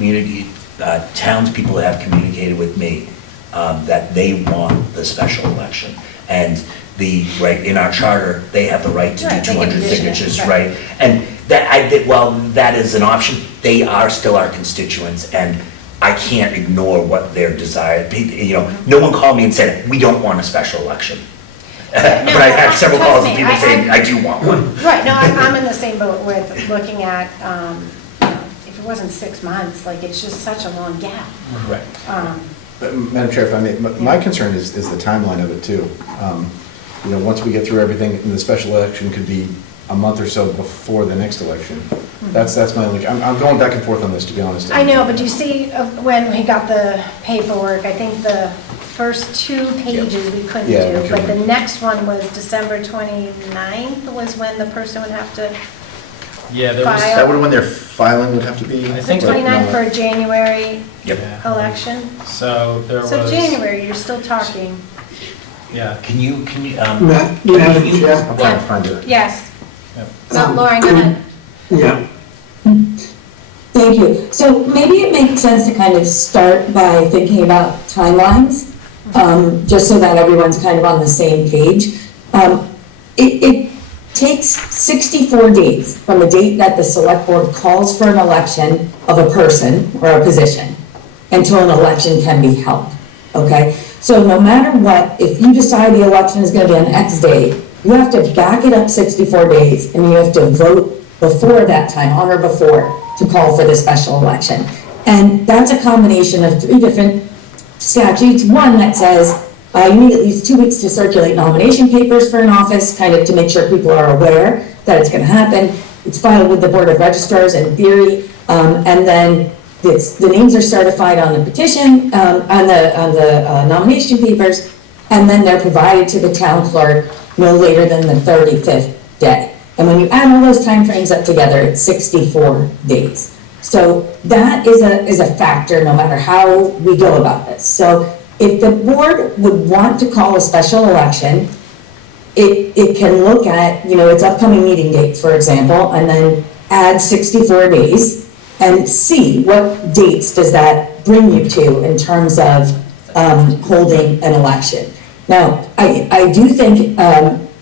townspeople have communicated with me that they want the special election. And in our charter, they have the right to do Right, they can 200 condition it, signatures, right. right? And while that is an option, they are still our constituents, and I can't ignore what their desire. No one called me and said, we don't want a special election. But I have several calls of people saying, I do want one. Right, no, I'm in the same boat with looking at, if it wasn't 6 months, like, it's just such a long gap. Right. Madam Chair, if I may, my concern is the timeline of it too. Once we get through everything, and the special election could be a month or so before the next election. That's my only, I'm going back and forth on this, to be honest. I know, but you see, when we got the paperwork, I think the first 2 pages we couldn't Yeah, we do, but the couldn't. next one was December 29th was when the person would have to, Yeah, there was, File. That would when their filing would have to be? I think- 29th for a January Yep. yeah. election. So there was. So January, you're still talking, Yeah. Can you, Madam Chair? I'm trying to find it. yes. Yep. No, Lauren, go ahead. Yeah, Thank you. So maybe it makes sense to kind of start by thinking about timelines, just so that everyone's kind of on the same page. It takes 64 days from the date that the select board calls for an election of a person or a position until an election can be held, okay? So no matter what, if you decide the election is gonna be on X date, you have to back it up 64 days, and you have to vote before that time, on or before, to call for the special election. And that's a combination of 3 different statutes. One that says, you need at least 2 weeks to circulate nomination papers for an office, kind of to make sure people are aware that it's gonna happen. It's filed with the Board of Registrars in theory, and then the names are certified on the petition, on the nomination papers, and then they're provided to the town clerk no later than the 35th day. And when you add all those timeframes up together, it's 64 days. So that is a factor no matter how we go about this. So if the board would want to call a special election, it can look at, its upcoming meeting dates, for example, and then add 64 days and see what dates does that bring you to in terms of holding an election. Now, I do think,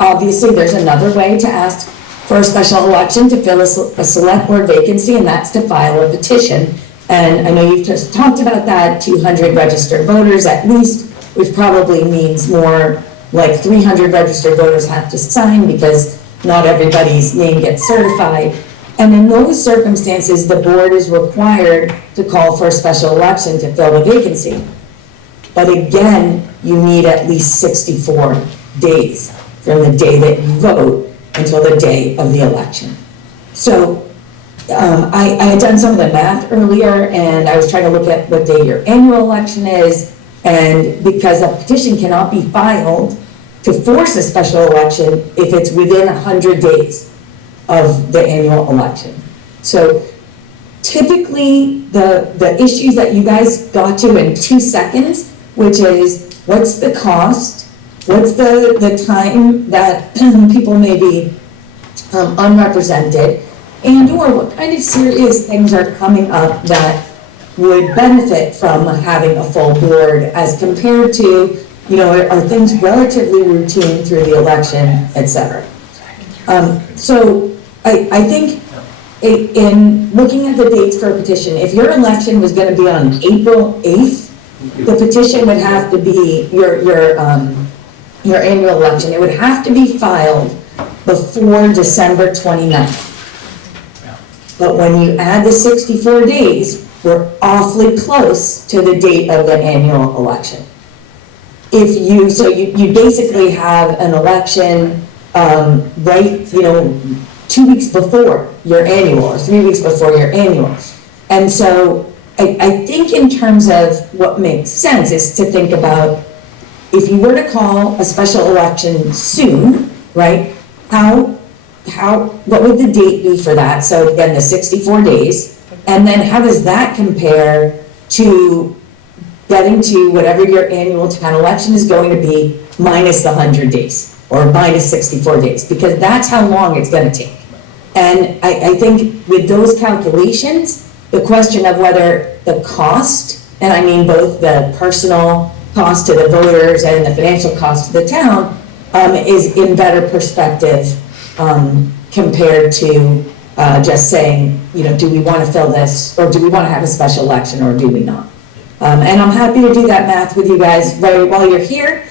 obviously, there's another way to ask for a special election to fill a select board vacancy, and that's to file a petition. And I know you've just talked about that, 200 registered voters at least, which probably means more like 300 registered voters have to sign because not everybody's name gets certified. And in those circumstances, the board is required to call for a special election to fill the vacancy. But again, you need at least 64 days from the day that you vote until the day of the election. So I had done some of the math earlier, and I was trying to look at what day your annual election is, and because a petition cannot be filed to force a special election if it's within 100 days of the annual election. So typically, the issues that you guys got to in 2 seconds, which is what's the cost, what's the time that people may be unrepresented, and or what kind of serious things are coming up that would benefit from having a full board as compared to, are things relatively routine through the election, etc. So I think in looking at the dates for a petition, if your election was going to be on April 8th, the petition would have to be, your annual election, it would have to be filed before December 29th. But when you add the 64 days, we're awfully close to the date of the annual election. So you basically have an election, right, 2 weeks before your annual, or 3 weeks before your annual. And so I think in terms of what makes sense is to think about, if you were to call a special election soon, right, what would the date be for that? So again, the 64 days, and then how does that compare to getting to whatever your annual town election is going to be minus the 100 days, or minus 64 days, because that's how long it's gonna take. And I think with those calculations, the question of whether the cost, and I mean both the personal cost to the voters and the financial cost to the town, is in better perspective compared to just saying, do we want to fill this, or do we want to have a special election, or do we not? And I'm happy to do that math with you guys right while you're here,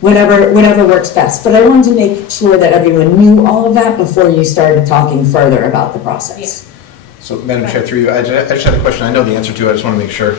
whatever works best. But I wanted to make sure that everyone knew all of that before you started talking further about the process. So, Madam Chair, through you, I just had a question. I know the answer to it. I just want to make sure.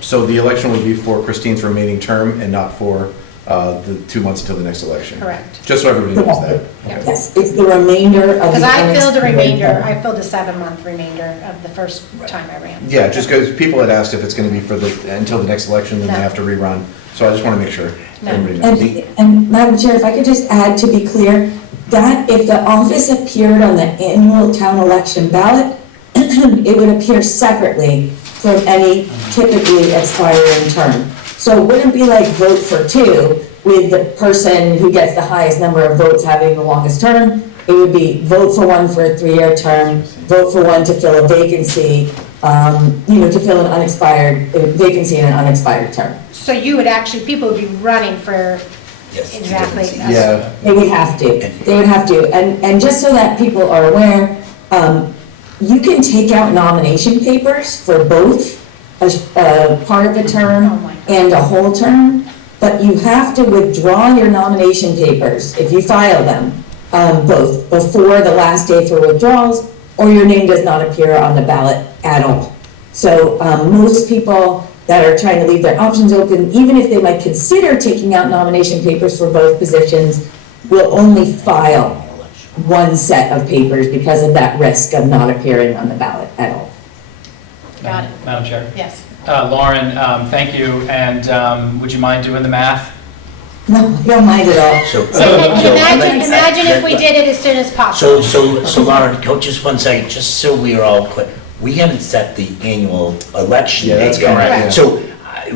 So the election would be for Christine's remaining term and not for the 2 months until the next election? Correct. Just so everybody knows that. Yeah. Yes, it's the remainder of the. Because I filled a remainder, unexpired I filled a 7-month remainder of the first time I ran. Yeah, just because people had asked if it's going to be for until the next election, then they No. have to rerun. So I just want to make sure No. everybody knows. And Madam Chair, if I could just add, to be clear, that if the office appeared on the annual town election ballot, it would appear separately from any typically expiring term. So it wouldn't be like vote for two with the person who gets the highest number of votes having the longest term. It would be vote for one for a 3-year term, vote for one to fill a vacancy, to fill an unexpired vacancy in an unexpired term. So you would actually, people would be running for Yes, exactly. vacancies. Yeah. They would have to, they would have to. And just so that people are aware, you can take out nomination papers for both a part of a term and a whole term, but you have to withdraw your nomination papers if you file them, both before the last day for withdrawals, or your name does not appear on the ballot at all. So most people that are trying to leave their options open, even if they might consider taking out nomination papers for both positions, will only file one set of papers because of that risk of not appearing on the ballot at all. Got it. Madam Chair. Yes. Lauren, thank you, and would you mind doing the math? No, I don't mind at all. So Imagine if we did it as soon as possible. So Lauren, just 1 second, just so we are all clear, we haven't set the annual election Yeah, that's date yet. correct, yeah. So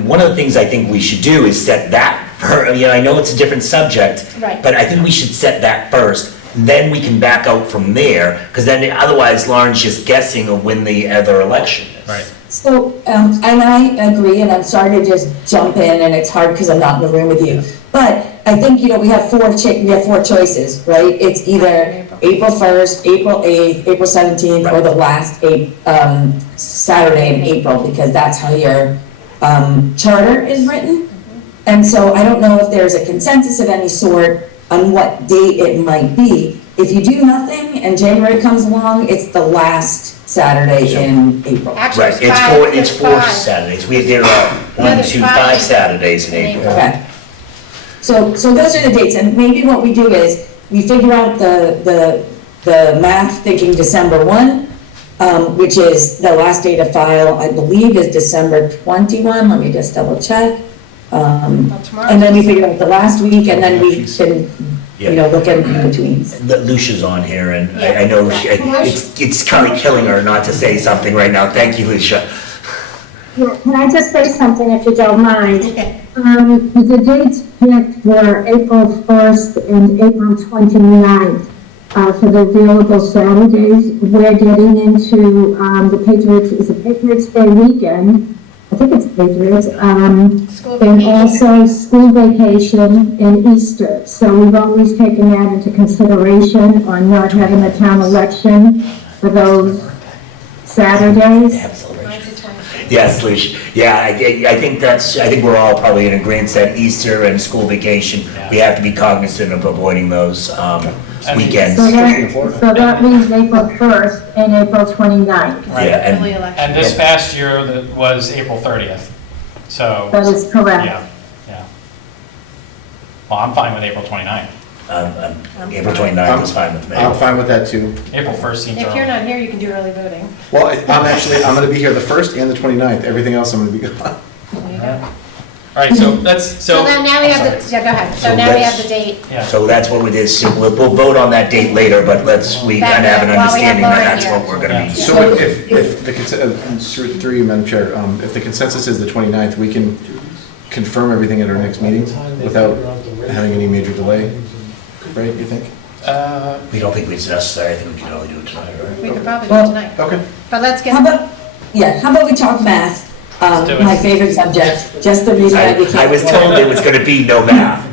one of the things I think we should do is set that, I know it's a different subject, Right. but I think we should set that first, then we can back out from there, because then otherwise Lauren's just guessing of when the other election is. Right. So, and I agree, and I'm sorry to just jump in, and it's hard because I'm not in the room with you. But I think, we have four choices, right? It's either April 1st, April 8th, April 17th, or the last Saturday in April, because that's how your charter is written. And so I don't know if there's a consensus of any sort on what date it might be. If you do nothing and January comes along, it's the last Saturday in April. Actually, Right, it's four five. Saturdays, there are there's 5 Saturdays in April. Okay. So those are the dates, and maybe what we do is, we figure out the math thinking December 1, which is the last day to file, I believe, is December 21, let me just double check. And then we figure out the last week, and then we can, look at in between. Lucia's on here, and I know it's kind of killing her not to say something right now. Thank you, Lucia. Yeah, can I just say something if you don't mind? The dates picked were April 1st and April 29th for the available Saturdays. We're getting into the Patriots Day weekend. I think it's Patriots. School And vacation. also school vacation and Easter. So we've always taken that into consideration on not having a town election for those Saturdays. They have a celebration. Yes, Lucia. Yeah, I think we're all probably in agreement that Easter and school vacation, we have to be cognizant of avoiding those weekends. So that means April 1st and April 29th. Yeah, Early and election. And this past year that was April 30th. So, That is correct. yeah. Well, I'm fine with April 29th. April 29th is fine with me. I'm fine with that too. April 1st seems If you're early. not here, you can do early voting. Well, I'm gonna be here the 1st and the 29th. Everything else I'm gonna be gone. There you go. All right, so that's, So now we have the, yeah, go ahead. So So now we let's- have the date. Yeah. So that's what it is. So we'll vote on that date later, but we kind of have an While we have understanding Laura that that's here. what we're going to be. So if the, through you, Madam Chair, if the consensus is the 29th, we can confirm everything at our next meeting without having any major delay, right, you think? We don't think it's necessary. I think we can only do it tonight, right? We could probably do it tonight. Okay. But let's get, How about we talk math? Let's do it. My favorite subject, just the reason I became. I was told there was going to be no math.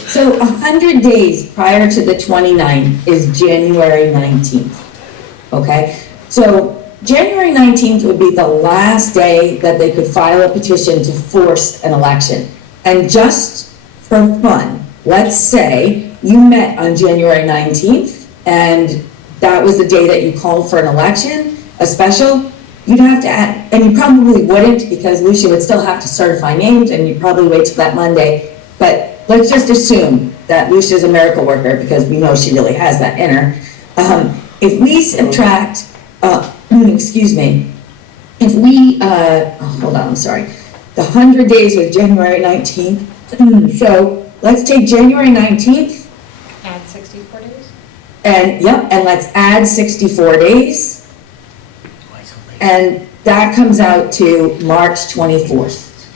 So 100 days prior to the 29th is January 19th, okay? So January 19th would be the last day that they could file a petition to force an election. And just for fun, let's say you met on January 19th, and that was the day that you called for an election, a special, you'd have to add, and you probably wouldn't, because Lucia would still have to certify names, and you'd probably wait till that Monday. But let's just assume that Lucia's a miracle worker, because we know she really has that in her. If we subtract, excuse me, if we, hold on, I'm sorry. The 100 days was January 19th. So let's take January 19th, add 64 days? and let's add 64 days. And that comes out to March 24th.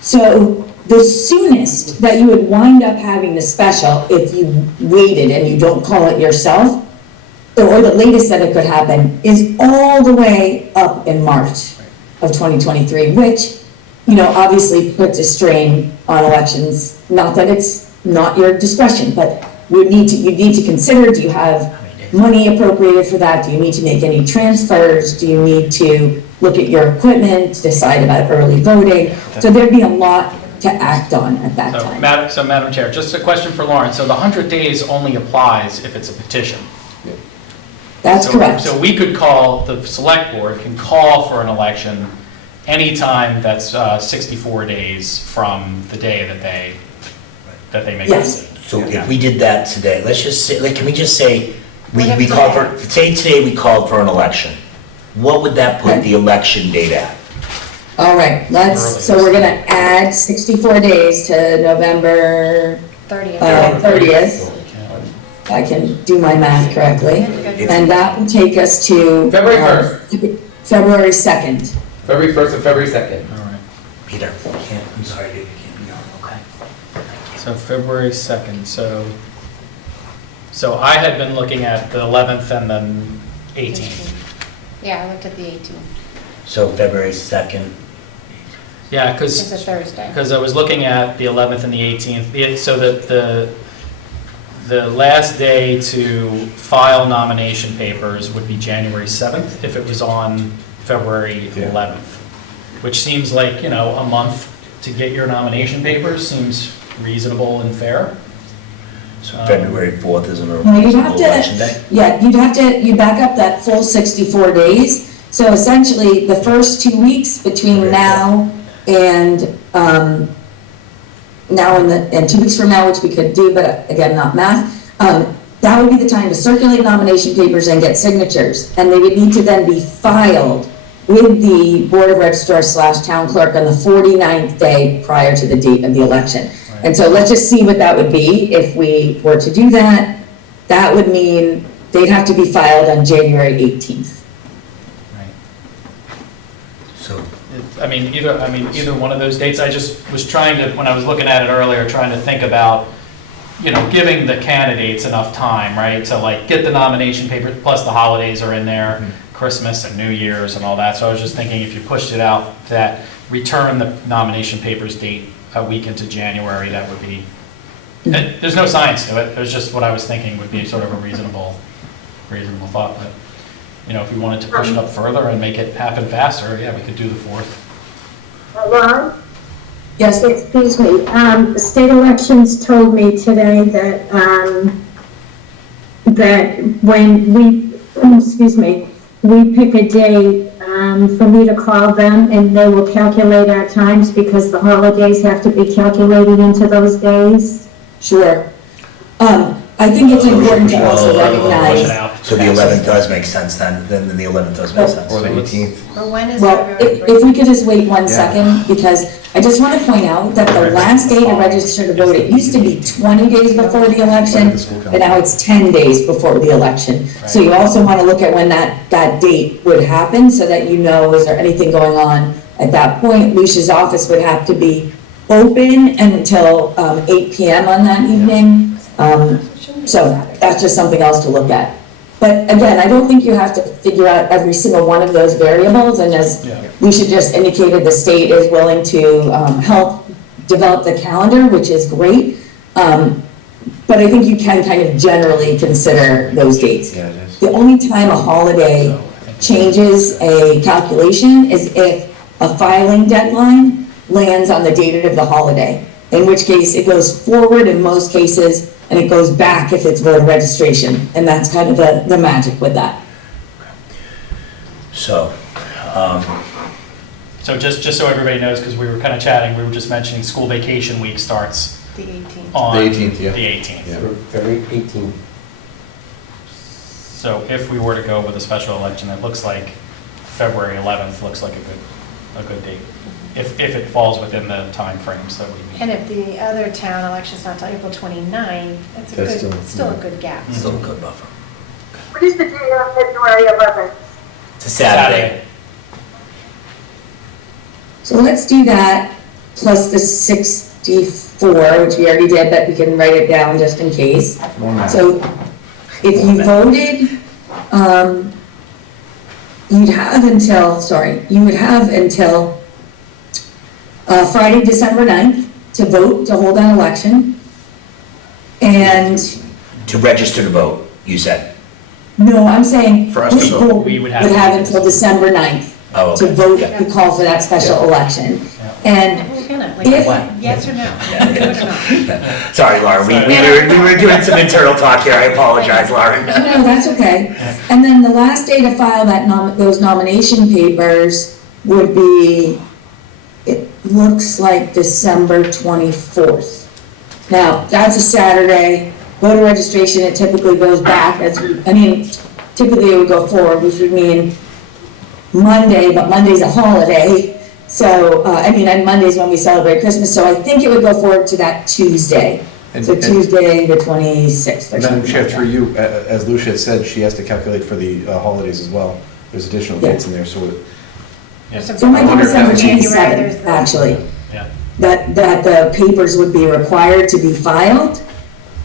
So the soonest that you would wind up having the special, if you waited and you don't call it yourself, or the latest that it could happen, is all the way up in March of 2023, which, obviously puts a strain on elections. Not that it's not your discretion, but you need to consider, do you have money appropriated for that? Do you need to make any transfers? Do you need to look at your equipment, decide about early voting? So there'd be a lot to act on at that So, time. Madam Chair, just a question for Lauren. So the 100 days only applies if it's a petition? That's correct. So we could call, the select board can call for an election anytime that's 64 days from the day that they make a Yes. decision. So if we did that today, let's just say, can we just say, We have we called today. say today we called for an election. What would that put the election date at? All right, so we're gonna add 64 days to November 30th. 30th. If I can do my math correctly. And that will take us to. February 1st. February 2nd. February 1st and February 2nd. All right. Peter, I'm sorry, you can't be on, okay? So February 2nd, so I had been looking at the 11th and then 18th. Yeah, I looked at the 18th. So February 2nd, Yeah, It's a Thursday. because I was looking at the 11th and the 18th, so that the last day to file nomination papers would be January 7th if it was on February 11th, which seems like, a month to get your nomination papers seems reasonable and fair. so February 4th is an Now, you'd have election day? you back up that full 64 days. So essentially, the first 2 weeks between now and 2 weeks from now, which we could do, but again, not math, that would be the time to circulate nomination papers and get signatures. And they would need to then be filed with the Board of Registrars / Town Clerk on the 49th day prior to the date of the election. And so let's just see what that would be if we were to do that. That would mean they'd have to be filed on January 18th. Right. So, Either one of those dates, I just was trying to, when I was looking at it earlier, trying to think about, giving the candidates enough time, right, to get the nomination paper, plus the holidays are in there, Christmas and New Year's and all that, so I was just thinking if you pushed it out, that return the nomination papers date a week into January, that would be, there's no science to it, it was just what I was thinking would be sort of a reasonable thought, but. if you wanted to push it up further and make it happen faster, yeah, we could do the 4th. Laura? Yes, Excuse me, state elections told me today that, that when we pick a date, for me to call them and they will calculate our times because the holidays have to be calculated into those days. sure. I think it's important to also Push it recognize, out. So the 11th does make sense then the 11th does make sense. Or the 18th. But when is well, February if we could just wait one Yeah. second, because I just want to point out that the last day to register to vote, it used to be 20 days before the election, but now it's 10 days before the election. So you also want to look at when that date would happen, so that you know, is there anything going on at that point? Lucia's office would have to be open until 8 PM on that evening. So that's just something else to look at. But again, I don't think you have to figure out every single one of those variables, and as Yeah. Lucia just indicated, the state is willing to help develop the calendar, which is great. But I think you can kind of generally consider those dates. Yeah, it is. The only time a holiday changes a calculation is if a filing deadline lands on the date of the holiday, in which case it goes forward in most cases, and it goes back if it's voter registration, and that's kind of the magic with that. So, So just so everybody knows, because we were kind of chatting, we were just mentioning school vacation week starts The 18th. on The 18th, yeah. the 18th. Yeah. February 18th. So if we were to go with a special election, it looks like February 11th looks like a good date, if it falls within the timeframes that we need. And if the other town election's not till April 29th, that's still a good gap. still a good buffer. What is the date on February 11th? It's a Saturday. So let's do that, plus the 64, which we already did, but we can write it down just in case. So if you voted, you would have until Friday, December 9th to vote, to hold that election. And, To register to vote, you said. no, I'm saying, For us to this vote. vote We would would have to have do until December 9th Oh, to okay. vote, Yeah. to call for that special election. And Well, kind of, If- like, yes or no? Yeah, Do it or not? Sorry, Laura, we were doing some internal talk here, I apologize, Laura. No, that's okay. And then the last day to file those nomination papers would be, it looks like December 24th. Now, that's a Saturday. Voter registration, it typically goes back, typically it would go forward, which would mean Monday, but Monday's a holiday. So, and Monday's when we celebrate Christmas, so I think it would go forward to that Tuesday. So And- Tuesday, the 26th or And then something Chair, like through that. you, as Lucia had said, she has to calculate for the holidays as well. There's additional Yeah. dates in there, so There's some- So it might be wonder if December that's January, 27th, there's the- actually, Yeah. that the papers would be required to be filed.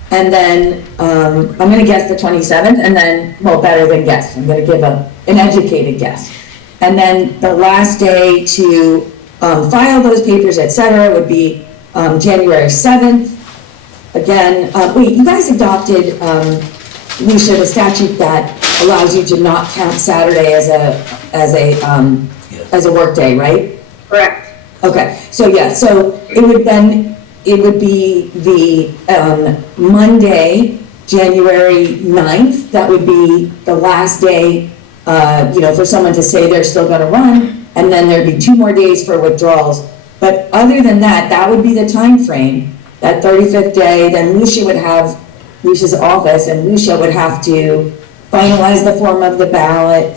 And then, I'm gonna guess the 27th, and then, well, better than guess, I'm gonna give an educated guess. And then the last day to file those papers, et cetera, would be January 7th. Again, wait, you guys adopted, Lucia, the statute that allows you to not count Saturday as a workday, right? Correct. Okay, so yeah, so it would be the Monday, January 9th, that would be the last day, for someone to say they're still gonna run, and then there'd be 2 more days for withdrawals. But other than that, that would be the time frame. That 35th day, then Lucia would have Lucia's office, and Lucia would have to finalize the form of the ballot,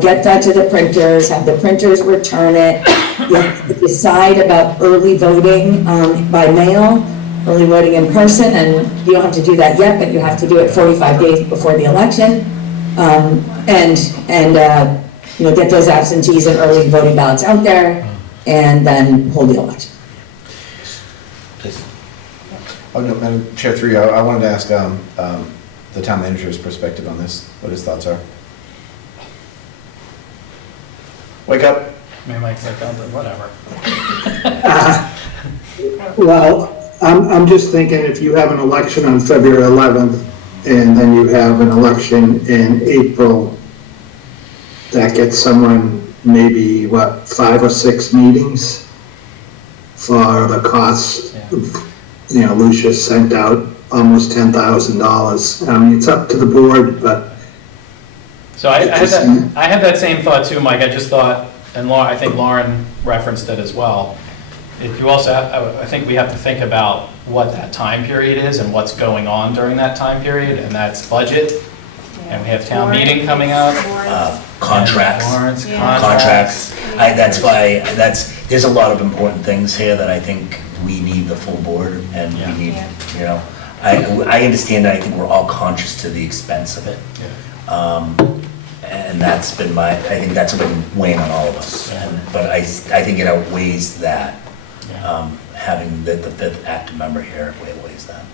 get that to the printers, have the printers return it. You have to decide about early voting by mail, early voting in person, and you don't have to do that yet, but you have to do it 45 days before the election. Get those absentees and early voting ballots out there, and then hold the election. Please. Oh, no, Madam Chair, through you, I wanted to ask the town manager's perspective on this, what his thoughts are. Wake up. Maybe Mike's like, oh, whatever. Well, I'm just thinking if you have an election on February 11th, and then you have an election in April that gets someone maybe, 5 or 6 meetings for the cost. Lucia sent out almost $10,000. I mean, it's up to the board, but So I had that same thought too, Mike. I just thought, and I think Lauren referenced it as well. If you also, I think we have to think about what that time period is and what's going on during that time period, and that's budget. And we have town meeting coming up. Contracts. Warrants, Yeah. Contracts. That's why, there's a lot of important things here that I think we need the full board and Yeah. we need, Yeah. I understand that I think we're all conscious to the expense of it. And that's been I think that's been weighing on all of us. But I think it outweighs that, having the fifth active member here, it outweighs that.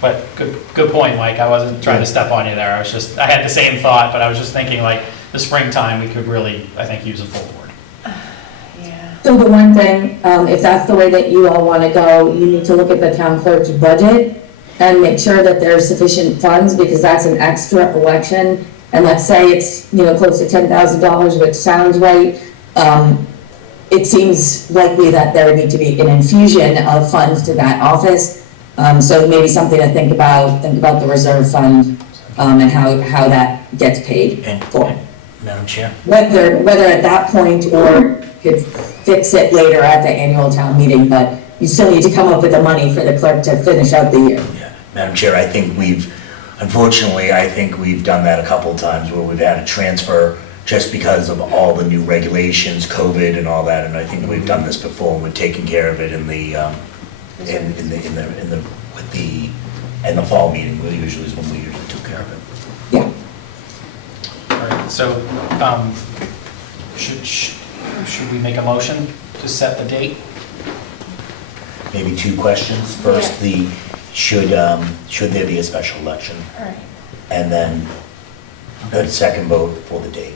But good point, Mike. I wasn't trying to step on you there. I had the same thought, but I was just thinking like the springtime, we could really, I think, use a full board. Yeah. So the one thing, if that's the way that you all want to go, you need to look at the town clerk's budget and make sure that there's sufficient funds, because that's an extra election. And let's say it's, close to $10,000, which sounds right. It seems likely that there would need to be an infusion of funds to that office. So maybe something to think about the reserve fund, and how that gets paid for. And Madam Chair? Whether at that point or could fix it later at the annual town meeting, but you still need to come up with the money for the clerk to finish out the year. Yeah, Madam Chair, unfortunately, I think we've done that a couple of times where we've had to transfer just because of all the new regulations, COVID and all that, and I think we've done this before and we've taken care of it in the fall meeting, which usually is when we usually took care of it. Yeah. All right, so should we make a motion to set the date? Maybe 2 questions. First, should there be a special election? All right. And then the second vote for the date.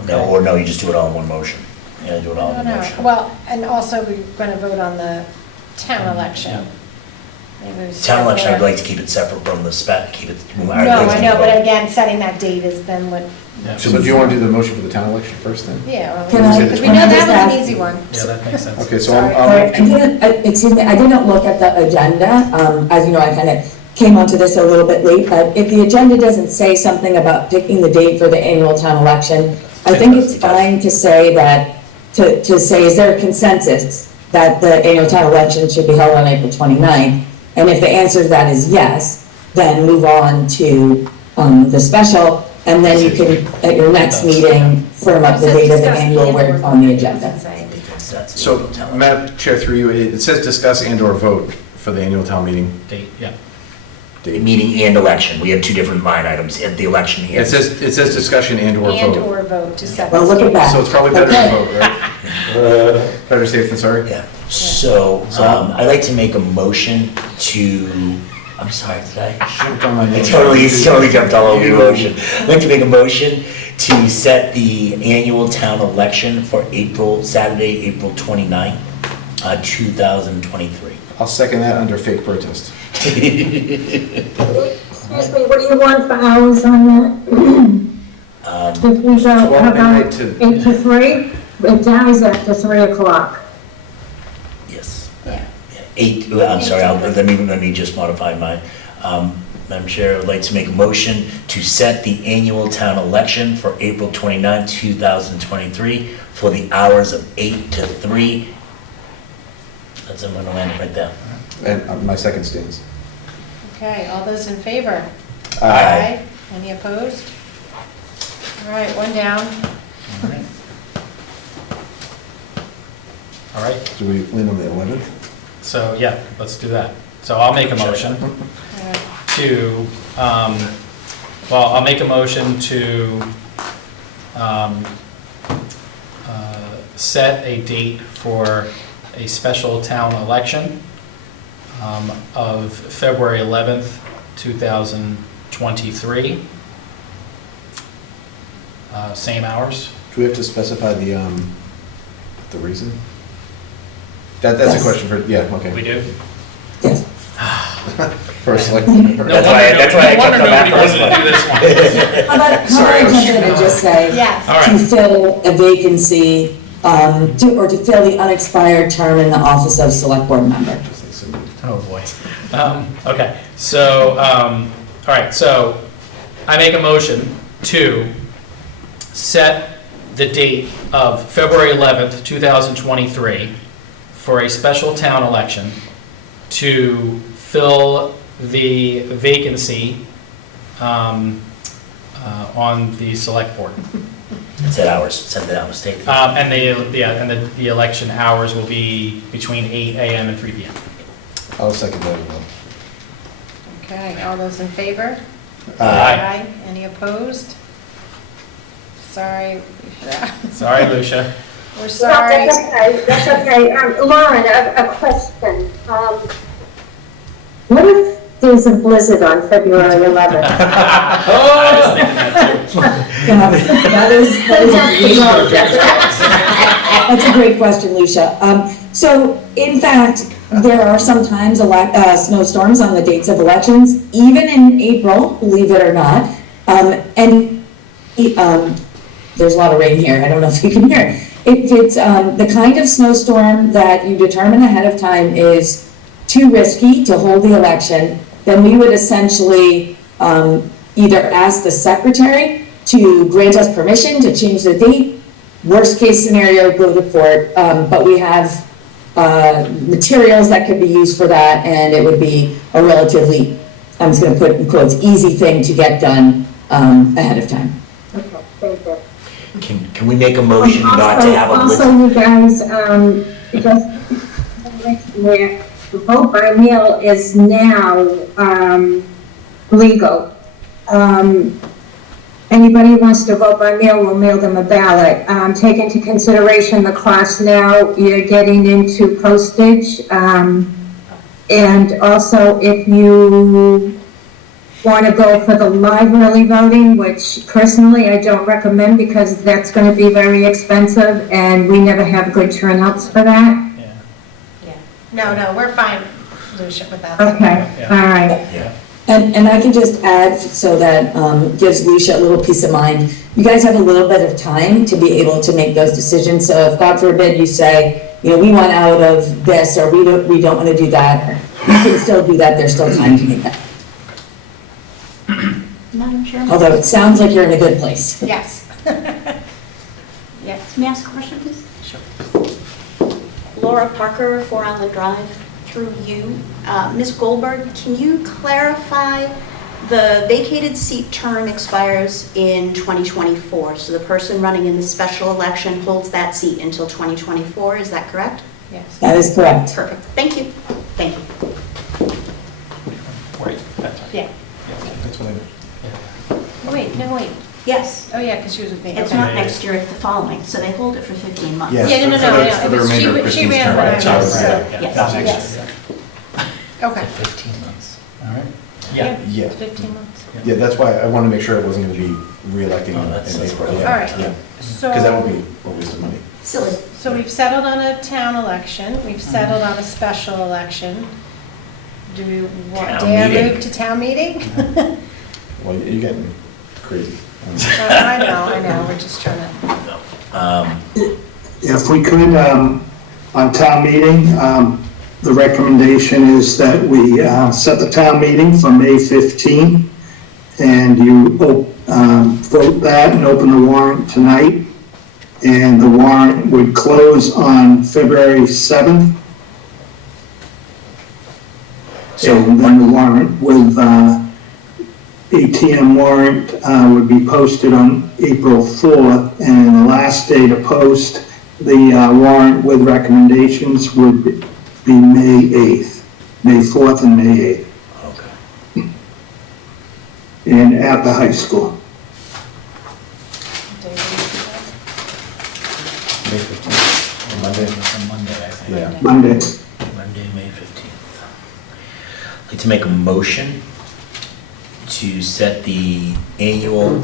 Okay. No, you just do it all in one motion. Yeah, do it all in one motion. Well, and also we're going to vote on the town election. Maybe we Town start election, I'd there. like to keep it separate from the keep it. No, I know, but again, setting that date is then what, Yeah. So do you want to do the motion for the town election first then? yeah, Can well, I- because we can know I that just was ask- an easy one. Yeah, that makes sense. Okay, so Sorry. I didn't look at the agenda. As you know, I kind of came onto this a little bit late, but if the agenda doesn't say something about picking the date for the annual town election, I think it's fine to say that, to say, is there a consensus that the annual town election should be held on April 29th? And if the answer to that is yes, then move on to the special, and then you can, at your next meeting, firm up the date of the annual where it's on the agenda. Because that's the So, town election. Madam Chair, through you, it says discuss and/or vote for the annual town meeting Date, yeah. date. Meeting and election, we have 2 different line items, at the election and. It says discussion and/or And vote. or vote to set. Well, the look at date. that. So it's probably better Okay. to vote, right? Better safe than sorry? Yeah, so, I'd like to make a motion to, I'm sorry, did I? I totally jumped all over your motion. I'd like to make a motion to set the annual town election for Saturday, April 29th, 2023. I'll second that under fake protest. Excuse me, what do you want for hours on that? If we go, how about midnight to- 8 to 3? It dies after 3 o'clock. Yes. Yeah. 8, I'm sorry, let me just modify mine. Madam Chair, I'd like to make a motion to set the annual town election for April 29, 2023, for the hours of 8 to 3. That's, I'm gonna land it right there. And my second stands. Okay, all those in favor? Aye. Any opposed? All right, one down. All right, Do we land on the 11th? so yeah, let's do that. So I'll make a motion to, I'll make a motion to set a date for a special town election of February 11th, 2023. Same hours. Do we have to specify the reason? That's a Yes. question for, yeah, okay. We do? Yes. For a select. No That's why I kept wonder on that nobody first wanted to do this one. How about I jump in and just say, Yes. All to right. fill a vacancy, to fill the unexpired term in the office of select board member. Oh, boy. Okay, so, all right, so I make a motion to set the date of February 11th, 2023 for a special town election to fill the vacancy on the select board. Set hours, set the hours, state. And the election hours will be between 8 a.m. and 3 p.m. I'll second that as well. Okay, all those in favor? Aye. Any opposed? Sorry. Sorry, Lucia. We're sorry. That's okay, that's okay. Lauren, a question. What if there's a blizzard on February 11th? I was thinking that too. That's a great question, Lucia. So, in fact, there are sometimes snowstorms on the dates of elections, even in April, believe it or not. There's a lot of rain here, I don't know if you can hear it. If it's the kind of snowstorm that you determine ahead of time is too risky to hold the election, then we would essentially either ask the secretary to grant us permission to change the date. Worst case scenario, go to court, but we have materials that could be used for that, and it would be a relatively, I'm just going to put in quotes, easy thing to get done ahead of time. Okay, thank you. Can we make a motion not to have a list? Also, you guys, just, where the vote by mail is now, legal. Anybody who wants to vote by mail, we'll mail them a ballot. Take into consideration the cost now, you're getting into postage. And also, if you want to go for the live early voting, which personally I don't recommend because that's going to be very expensive and we never have good turnouts for that. Yeah. No, we're fine, Lucia, with that. Okay, all right. Yeah. And I can just add, so that gives Lucia a little peace of mind, you guys have a little bit of time to be able to make those decisions. So if God forbid you say, you know, we want out of this, or we don't want to do that, you can still do that, there's still time to make that. Madam Chairman? Although it sounds like you're in a good place. Yes. Yes. May I ask a question, please? Sure. Laura Parker, 4 Island Drive, through you. Ms. Goldberg, can you clarify, the vacated seat term expires in 2024, so the person running in the special election holds that seat until 2024, is that correct? Yes. That is correct. Perfect, thank you. Thank you. Wait, that's right. Yeah. That's what I did. Oh, wait, no, wait. Yes, Oh, yeah, because she was with me. it's Okay. not next year, it's the following, so they hold it for 15 months. Yes. Yeah, no, for the- I know. for the It was- remainder of she Christine's ran term. when I Right, was, right, so- right. Yes. Not next Yes. year. Okay. 15 months. All right. Yeah. Yeah. 15 months. Yeah, that's why I wanted to make sure it wasn't going to be re-electing Oh, in that's April. right. Yeah, All right. Yeah, So. because that would be a waste of money. Silly. So we've settled on a town election, we've settled on a special election. Do we Town dare meeting. move to town meeting? Well, you're getting crazy. I know, we're just trying to, If we could, on town meeting, the recommendation is that we set the town meeting for May 15, and you vote that and open the warrant tonight, and the warrant would close on February 7th. So then the warrant with ATM warrant would be posted on April 4th, and the last day to post the warrant with recommendations would be May 8th, May 4th and May 8th, Okay. and at the high school. May 15th, Monday. On Monday, I think. Yeah. Monday. Monday, May 15th. I'd like to make a motion to set the annual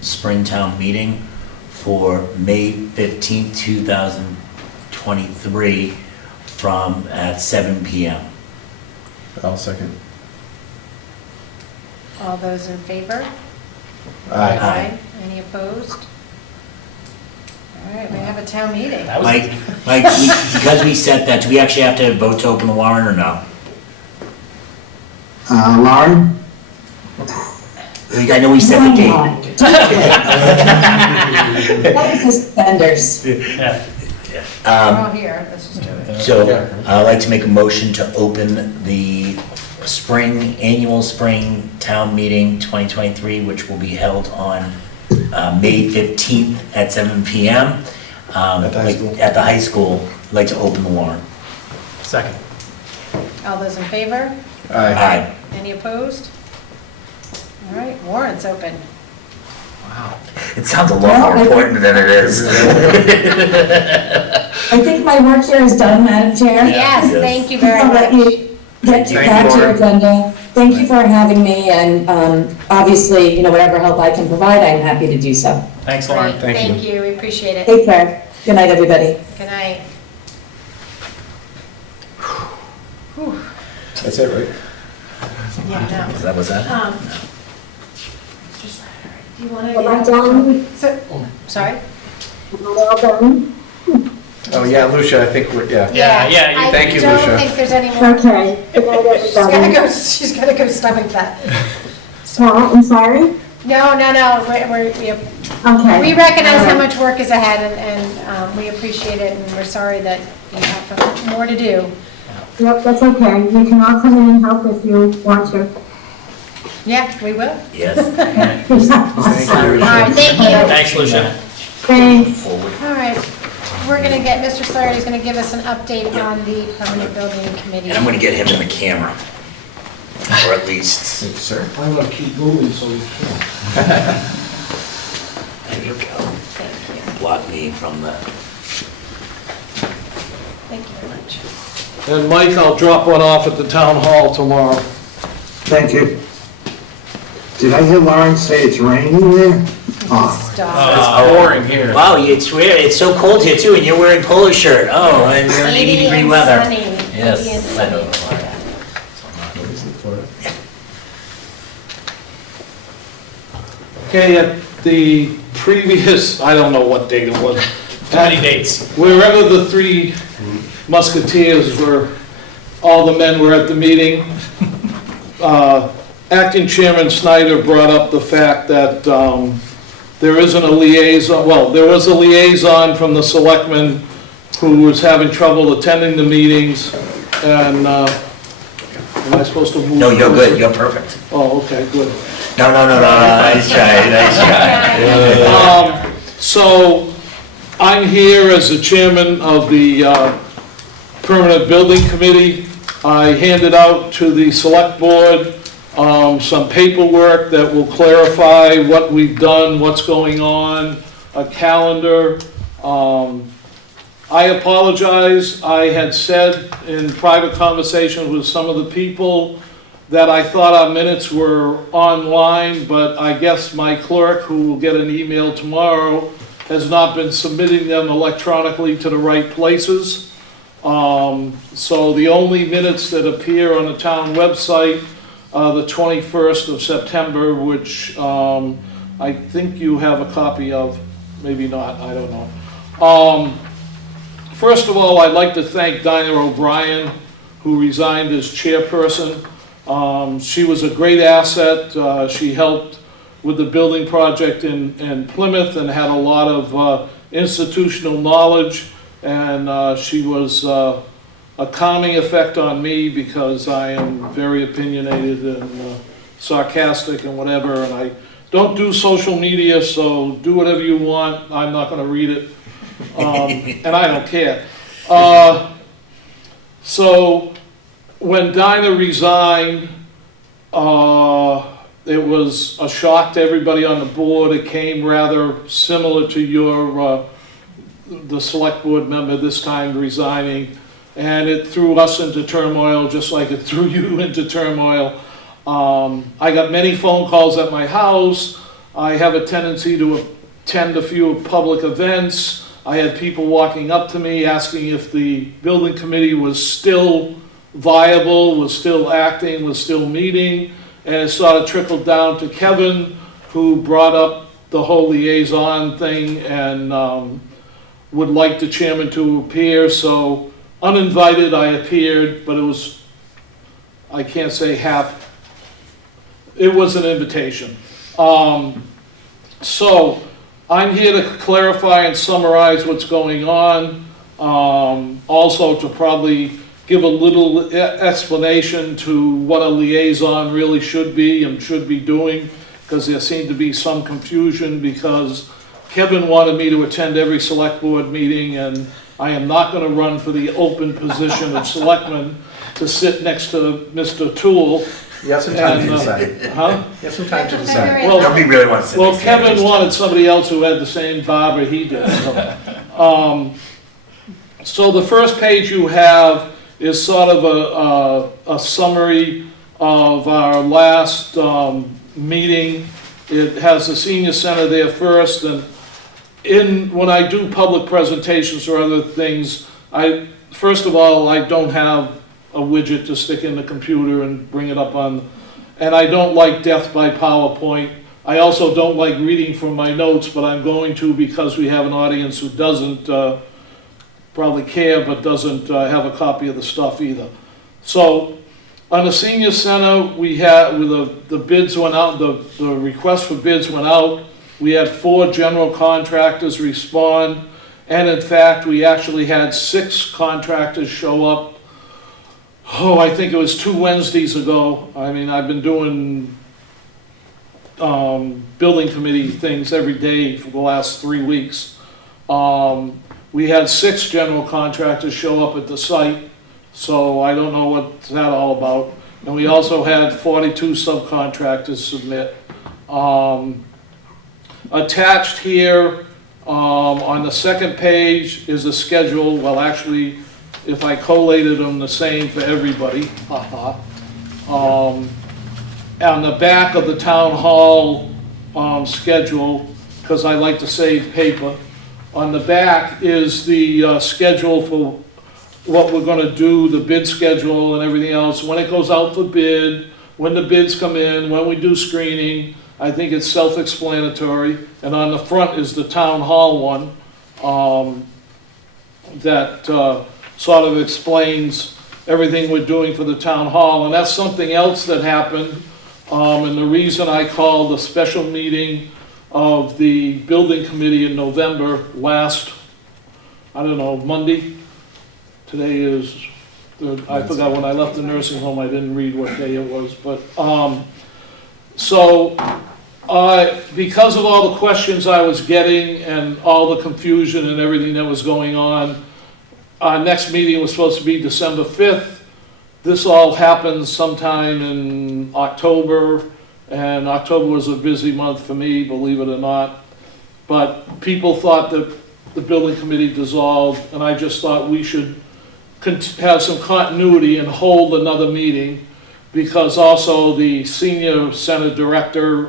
Springtown meeting for May 15th, 2023 at 7 PM. I'll second. All those in favor? Aye. Any opposed? All right, we have a town meeting. That was Mike, because we set that, do we actually have to vote to open the warrant or no? Lauren? I know we set the date. That was suspenders. Yeah. We're all here, let's just do it. So I'd like to make a motion to open the annual spring town meeting 2023, which will be held on May 15th at 7 PM. At the high school. At the high school. I'd like to open the warrant. Second. All those in favor? Aye. Any opposed? All right, warrant's open. Wow. It sounds a lot more important than it is. I think my work here is done, Madam Chair. Yes, yes. thank you very I'll let much. you get Thank you, back to your Lauren. agenda. Thank you for having me, and obviously, whatever help I can provide, I'm happy to do so. Thanks, Lauren. Great, Thank you. Thank you, we appreciate it. Take care. Good night, everybody. Good night. That's it, right? Yeah, Is that what's that? no. Do you want to? Am I done? Sorry? Am I all done? Oh, yeah, Lucia, I think we're, yeah. Yeah, thank you, I Lucia. don't think there's any more. Okay, good night, She's gotta everybody. go, she's gotta go stomach that. I'm sorry? No, we Okay. we recognize how much work is ahead and we appreciate it and we're sorry that you have more to do. Yep, that's okay. You can all come in and help if you want to. Yeah, we will. Yes. All right, thank you. Thanks, Lucia. Thanks. Forward. All right, we're gonna get, Mr. Slarty's gonna give us an update on the permanent building committee. And I'm gonna get him in the camera. Or at least, Sir? I'm gonna keep moving so we can. there you go. Thank you. Block me from the, Thank you very much. And Mike, I'll drop one off at the town hall tomorrow. Thank you. Did I hear Lauren say it's raining there? Oh, Stop. It's pouring here. wow, it's weird, it's so cold here too, and you're wearing polo shirt. Oh, and we're in 80 degree and weather. sunny. 80 and Yes, I know. sunny. Okay, at the previous, I don't know what date it was. Too many dates. Wherever the three musketeers were, all the men were at the meeting. Acting Chairman Snyder brought up the fact that there isn't a liaison, well, there was a liaison from the selectmen who was having trouble attending the meetings, and am I supposed to move? No, you're good, you're perfect. Oh, okay, good. No, nice try, nice try. So, I'm here as the chairman of the Permanent Building Committee. I handed out to the select board some paperwork that will clarify what we've done, what's going on, a calendar. I apologize, I had said in private conversations with some of the people that I thought our minutes were online, but I guess my clerk, who will get an email tomorrow, has not been submitting them electronically to the right places. So the only minutes that appear on the town website are the 21st of September, which I think you have a copy of, maybe not, I don't know. First of all, I'd like to thank Dinah O'Brien, who resigned as chairperson. She was a great asset. She helped with the building project in Plymouth and had a lot of institutional knowledge. And she was a calming effect on me because I am very opinionated and sarcastic and whatever. And I don't do social media, so do whatever you want. I'm not going to read it. And I don't care. So when Dinah resigned, it was a shock to everybody on the board. It came rather similar to your, the select board member this time resigning. And it threw us into turmoil just like it threw you into turmoil. I got many phone calls at my house. I have a tendency to attend a few public events. I had people walking up to me asking if the building committee was still viable, was still acting, was still meeting, and it sort of trickled down to Kevin, who brought up the whole liaison thing and would like the chairman to appear, so uninvited I appeared, but it was, I can't say half, it was an invitation. So I'm here to clarify and summarize what's going on, also to probably give a little explanation to what a liaison really should be and should be doing, because there seemed to be some confusion because Kevin wanted me to attend every select board meeting, and I am not going to run for the open position of selectman to sit next to Mr. Toole. You have some time to And, decide. Huh? You have some time to decide. February Well, Nobody really wants to. Well, Kevin wanted somebody else who had the same barber he did. So the first page you have is sort of a summary of our last meeting. It has the senior center there first, and when I do public presentations or other things, first of all, I don't have a widget to stick in the computer and bring it up on, and I don't like death by PowerPoint. I also don't like reading from my notes, but I'm going to because we have an audience who doesn't probably care, but doesn't have a copy of the stuff either. So on the senior center, we had, with the bids went out, the request for bids went out. We had 4 general contractors respond, and in fact, we actually had 6 contractors show up. Oh, I think it was 2 Wednesdays ago. I mean, I've been doing building committee things every day for the last 3 weeks. We had 6 general contractors show up at the site, so I don't know what's that all about. And we also had 42 subcontractors submit. Attached here on the second page is a schedule. Well, actually, if I collated them the same for everybody, haha. On the back of the town hall schedule, because I like to save paper, on the back is the schedule for what we're going to do, the bid schedule and everything else, when it goes out for bid, when the bids come in, when we do screening. I think it's self-explanatory. And on the front is the town hall one that sort of explains everything we're doing for the town hall. And that's something else that happened. And the reason I called a special meeting of the building committee in November last, I don't know, Monday. Today is, I forgot when I left the nursing home, I didn't read what day it was, but, because of all the questions I was getting and all the confusion and everything that was going on, our next meeting was supposed to be December 5th. This all happened sometime in October, and October was a busy month for me, believe it or not. But people thought that the building committee dissolved, and I just thought we should have some continuity and hold another meeting, because also the senior center director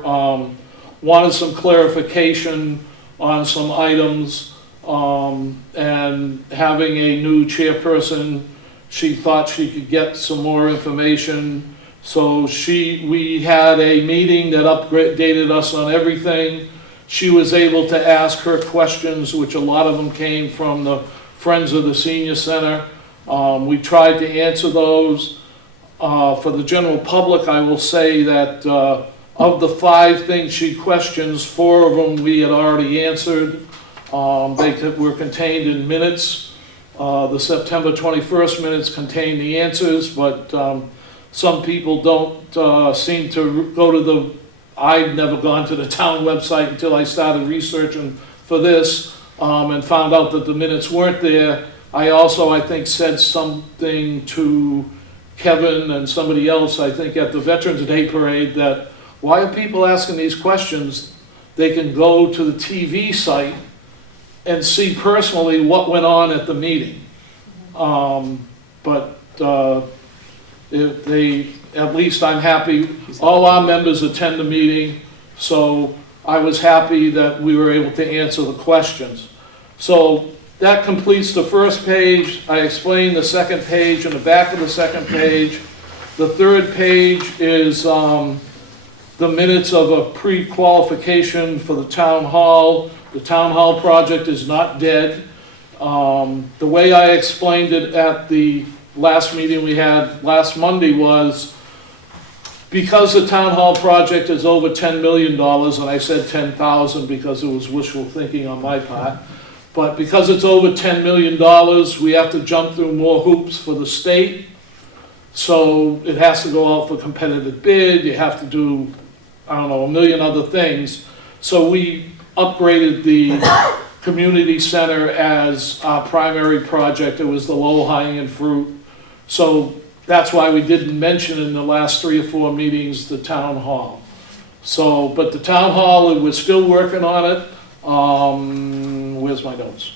wanted some clarification on some items, and having a new chairperson, she thought she could get some more information. So we had a meeting that updated us on everything. She was able to ask her questions, which a lot of them came from the Friends of the Senior Center. We tried to answer those. For the general public, I will say that of the 5 things she questions, 4 of them we had already answered. They were contained in minutes. The September 21st minutes contain the answers, but some people don't seem to go to I'd never gone to the town website until I started researching for this, and found out that the minutes weren't there. I also, I think, said something to Kevin and somebody else, I think, at the Veterans Day Parade, that why are people asking these questions? They can go to the TV site and see personally what went on at the meeting. At least I'm happy, all our members attend the meeting, so I was happy that we were able to answer the questions. So that completes the first page. I explained the second page and the back of the second page. The third page is the minutes of a pre-qualification for the town hall. The town hall project is not dead. The way I explained it at the last meeting we had last Monday was, because the town hall project is over $10 million, and I said 10,000 because it was wishful thinking on my part, but because it's over $10 million, we have to jump through more hoops for the state. So it has to go out for competitive bid, you have to do, I don't know, a million other things. So we upgraded the community center as our primary project. It was the low hanging fruit. So that's why we didn't mention in the last 3 or 4 meetings the town hall. So, but the town hall, we're still working on it. Where's my notes?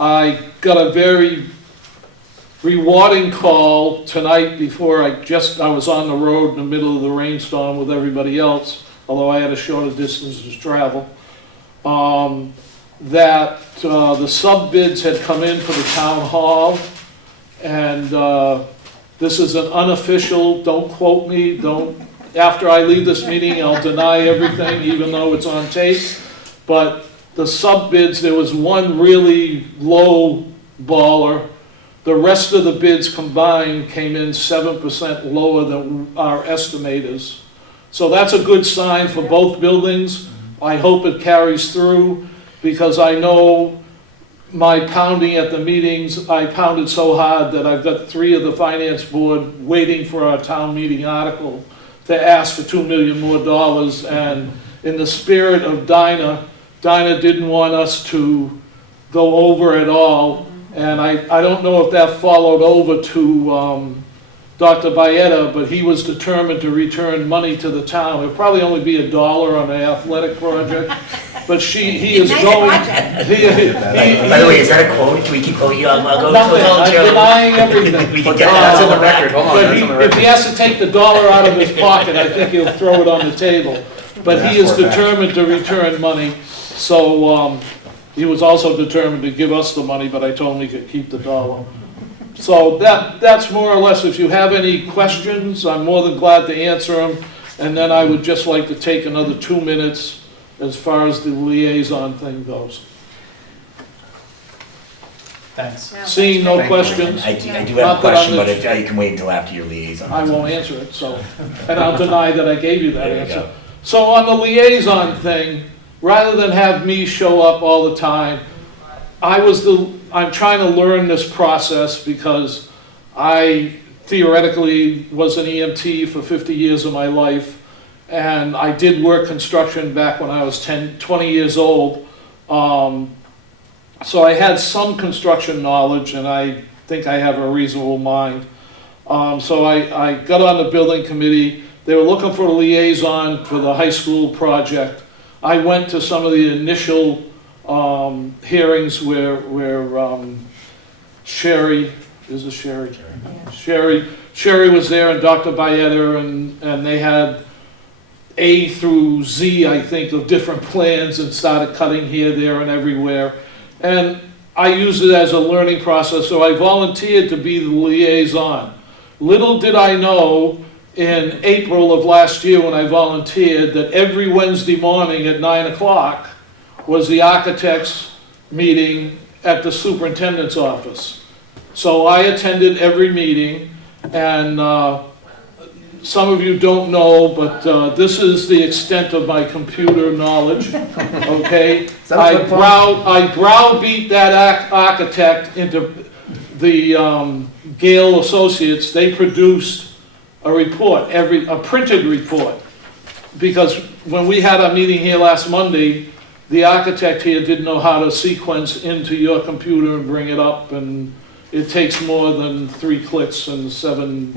I got a very rewarding call tonight before I was on the road in the middle of the rainstorm with everybody else, although I had a shorter distance to travel, that the sub-bids had come in for the town hall, and this is an unofficial, don't quote me, after I leave this meeting, I'll deny everything, even though it's on tape, but the sub-bids, there was one really low baller. The rest of the bids combined came in 7% lower than our estimators. So that's a good sign for both buildings. I hope it carries through, because I know my pounding at the meetings, I pounded so hard that I've got 3 of the finance board waiting for our town meeting article to ask for $2 million more. And in the spirit of Dinah didn't want us to go over at all. And I don't know if that followed over to Dr. Baeta, but he was determined to return money to the town. It'll probably only be $1 on the athletic project, but he is going. By the way, is that a quote? Can we keep quoting you? I'll go. Nothing, I'm denying everything. We can But, get That's in the record, hold on, But that's in the record. if he has to take the $1 out of his pocket, I think he'll throw it on the table. But he is determined to return money, so he was also determined to give us the money, but I told him he could keep the $1. So that's more or less, if you have any questions, I'm more than glad to answer them. And then I would just like to take another 2 minutes as far as the liaison thing goes. Thanks. Seeing no Thank you. questions, I do have a Not that I'm question, but the- you can wait until after your liaison. I won't answer it, so, and I'll deny that I gave you that There you answer. go. So on the liaison thing, rather than have me show up all the time, I'm trying to learn this process because I theoretically was an EMT for 50 years of my life, and I did work construction back when I was 20 years old. So I had some construction knowledge, and I think I have a reasonable mind. So I got on the building committee. They were looking for a liaison for the high school project. I went to some of the initial hearings where Sherry, is it Sherry? Sherry was there, and Dr. Baeta, and they had A through Z, I think, of different plans, and started cutting here, there, and everywhere. And I used it as a learning process, so I volunteered to be the liaison. Little did I know in April of last year when I volunteered that every Wednesday morning at 9 o'clock was the architects' meeting at the superintendent's office. So I attended every meeting, and some of you don't know, but this is the extent of my computer knowledge, okay? I browbeat that architect into the Gale Associates. They produced a report, a printed report, because when we had our meeting here last Monday, the architect here didn't know how to sequence into your computer and bring it up, and it takes more than 3 clicks and 7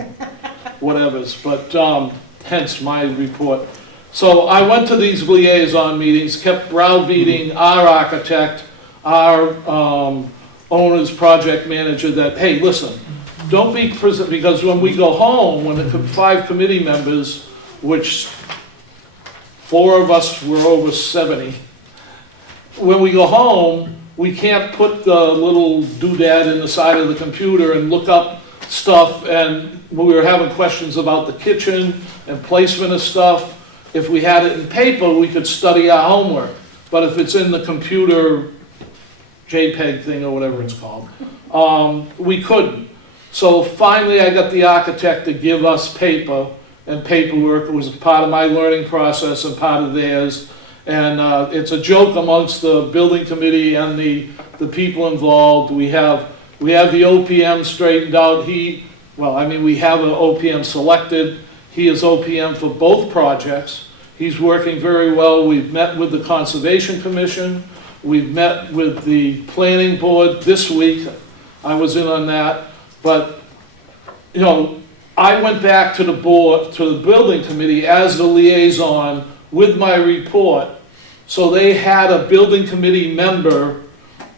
whatevers, but hence my report. So I went to these liaison meetings, kept browbeating our architect, our owner's project manager, that, hey, listen, don't be, because when we go home, when the 5 committee members, which 4 of us were over 70, when we go home, we can't put the little doodad in the side of the computer and look up stuff, and we were having questions about the kitchen and placement of stuff. If we had it in paper, we could study our homework, but if it's in the computer JPEG thing or whatever it's called, we couldn't. So finally, I got the architect to give us paper and paperwork. It was part of my learning process and part of theirs. And it's a joke amongst the building committee and the people involved. We have the OPM straightened out. We have an OPM selected. He is OPM for both projects. He's working very well. We've met with the Conservation Commission. We've met with the Planning Board this week. I was in on that. But, you know, I went back to the board, to the building committee as the liaison with my report. So they had a building committee member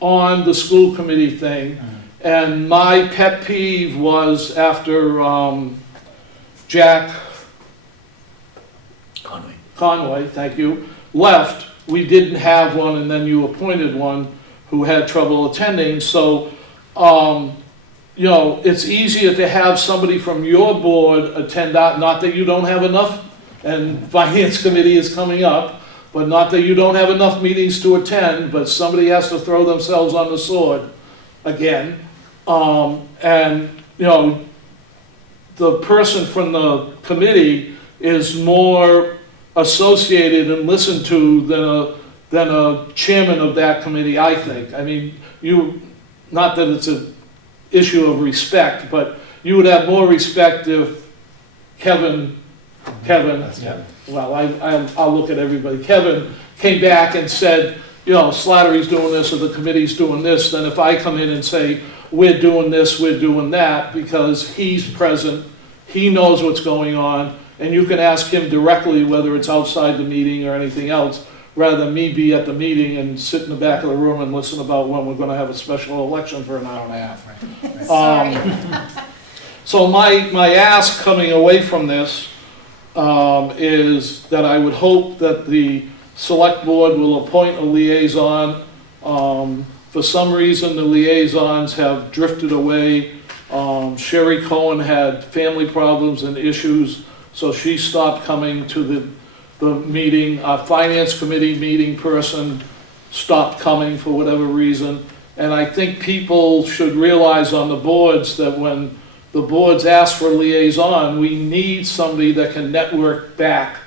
on the school committee thing. And my pet peeve was after Jack Conway, thank you, left, we didn't have one, and then you appointed one who had trouble attending. So, you know, it's easier to have somebody from your board attend out, not that you don't have enough, and Finance Committee is coming up, but not that you don't have enough meetings to attend, but somebody has to throw themselves on the sword again. And, you know, the person from the committee is more associated and listened to than a chairman of that committee, I think. I mean, not that it's an issue of respect, but you would have more respect if Kevin, well, I'll look at everybody. Kevin came back and said, you know, Slattery's doing this or the committee's doing this, then if I come in and say, we're doing this, we're doing that, because he's present, he knows what's going on, and you can ask him directly whether it's outside the meeting or anything else, rather than me be at the meeting and sit in the back of the room and listen about when we're gonna have a special election for an hour and a half. Sorry. So my ask coming away from this is that I would hope that the select board will appoint a liaison. For some reason, the liaisons have drifted away. Sherry Cohen had family problems and issues, so she stopped coming to the meeting. Our Finance Committee meeting person stopped coming for whatever reason. And I think people should realize on the boards that when the boards ask for a liaison, we need somebody that can network back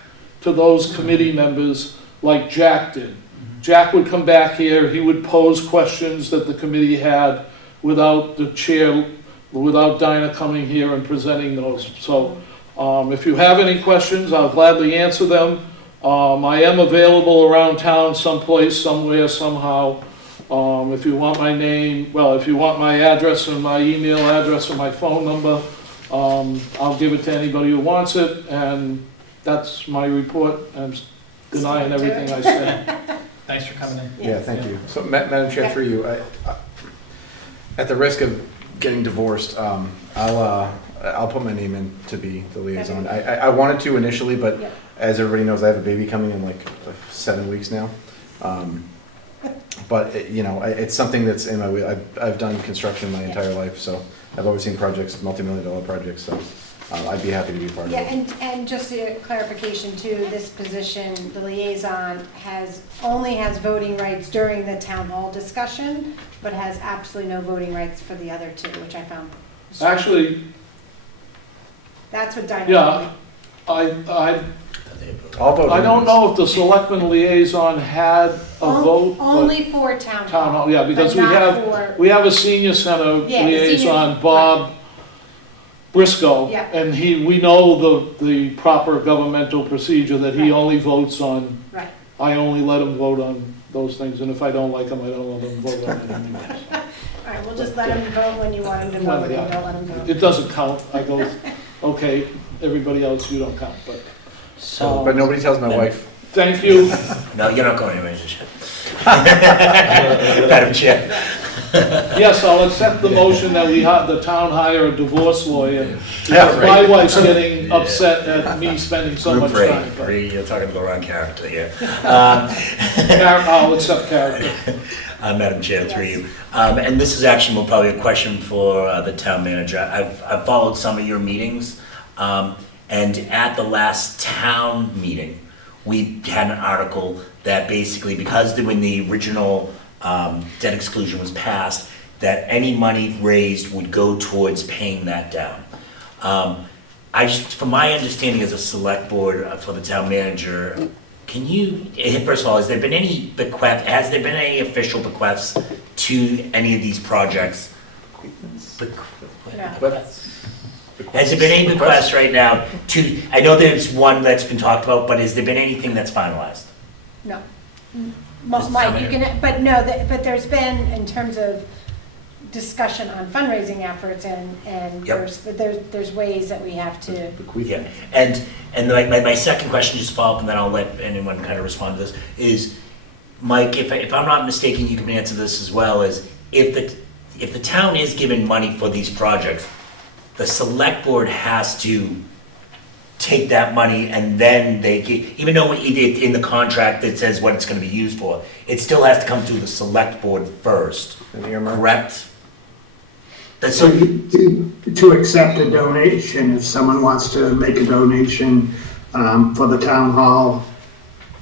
to those committee members like Jack did. Jack would come back here, he would pose questions that the committee had without the chair, without Dinah coming here and presenting those. So if you have any questions, I'll gladly answer them. I am available around town someplace, somewhere, somehow. If you want my name, well, if you want my address and my email address and my phone number, I'll give it to anybody who wants it, and that's my report. I'm denying everything I said. Thanks for coming in. Yeah, thank you. So, Madam Chair, through you, at the risk of getting divorced, I'll put my name in to be the liaison. I wanted to initially, but as everybody knows, I have a baby coming in like 7 weeks now. But you know, it's something that's in my way. I've done construction my entire life, so I've overseen projects, multi-million-dollar projects. So I'd be happy to be part of it. Yeah, and just a clarification too, this position, the liaison only has voting rights during the town hall discussion, but has absolutely no voting rights for the other two, which I found. Actually, That's what Dinah. yeah, I'll vote. I don't know if the selectman liaison had a vote, but Only for town hall. town hall, yeah, because but not we have a senior center Yeah, the senior- liaison, Bob Briscoe, Yeah. and we know the proper governmental procedure that he Right. only votes on. Right. I only let him vote on those things, and if I don't like him, I don't let him vote on anything else. All right, we'll just let him vote when you want him to vote, and you don't let him vote. It doesn't count. I go, okay, everybody else, you don't count, but So, But nobody tells my wife. thank you. no, you're not going anywhere, Madam Chair. Yes, I'll accept the motion that the town hire a divorce lawyer. Yeah, Because my right. wife's getting upset at me spending so much time. but You're talking to the wrong character here. I'll accept character. Madam Chair, through you. And this is actually more probably a question for the town manager. I've followed some of your meetings, and at the last town meeting, we had an article that basically, because when the original debt exclusion was passed, that any money raised would go towards paying that down. From my understanding as a select board for the town manager, can you, first of all, has there been any official bequests to any of these projects? Has there been any bequests right now to, I know there's one that's been talked about, but has there been anything that's finalized? No. Mr. Mike, you Mayor. can, but no, but there's been, in terms of discussion on fundraising efforts and Yep. there's ways that we have to, Yeah, and my second question, just to follow up, and then I'll let anyone kind of respond to this, is, Mike, if I'm not mistaken, you can answer this as well, is if the town is given money for these projects, the select board has to take that money and then even though in the contract it says what it's gonna be used for, it still has to come through the select board first, correct? That's So to accept a donation, if someone wants to make a donation for the town hall,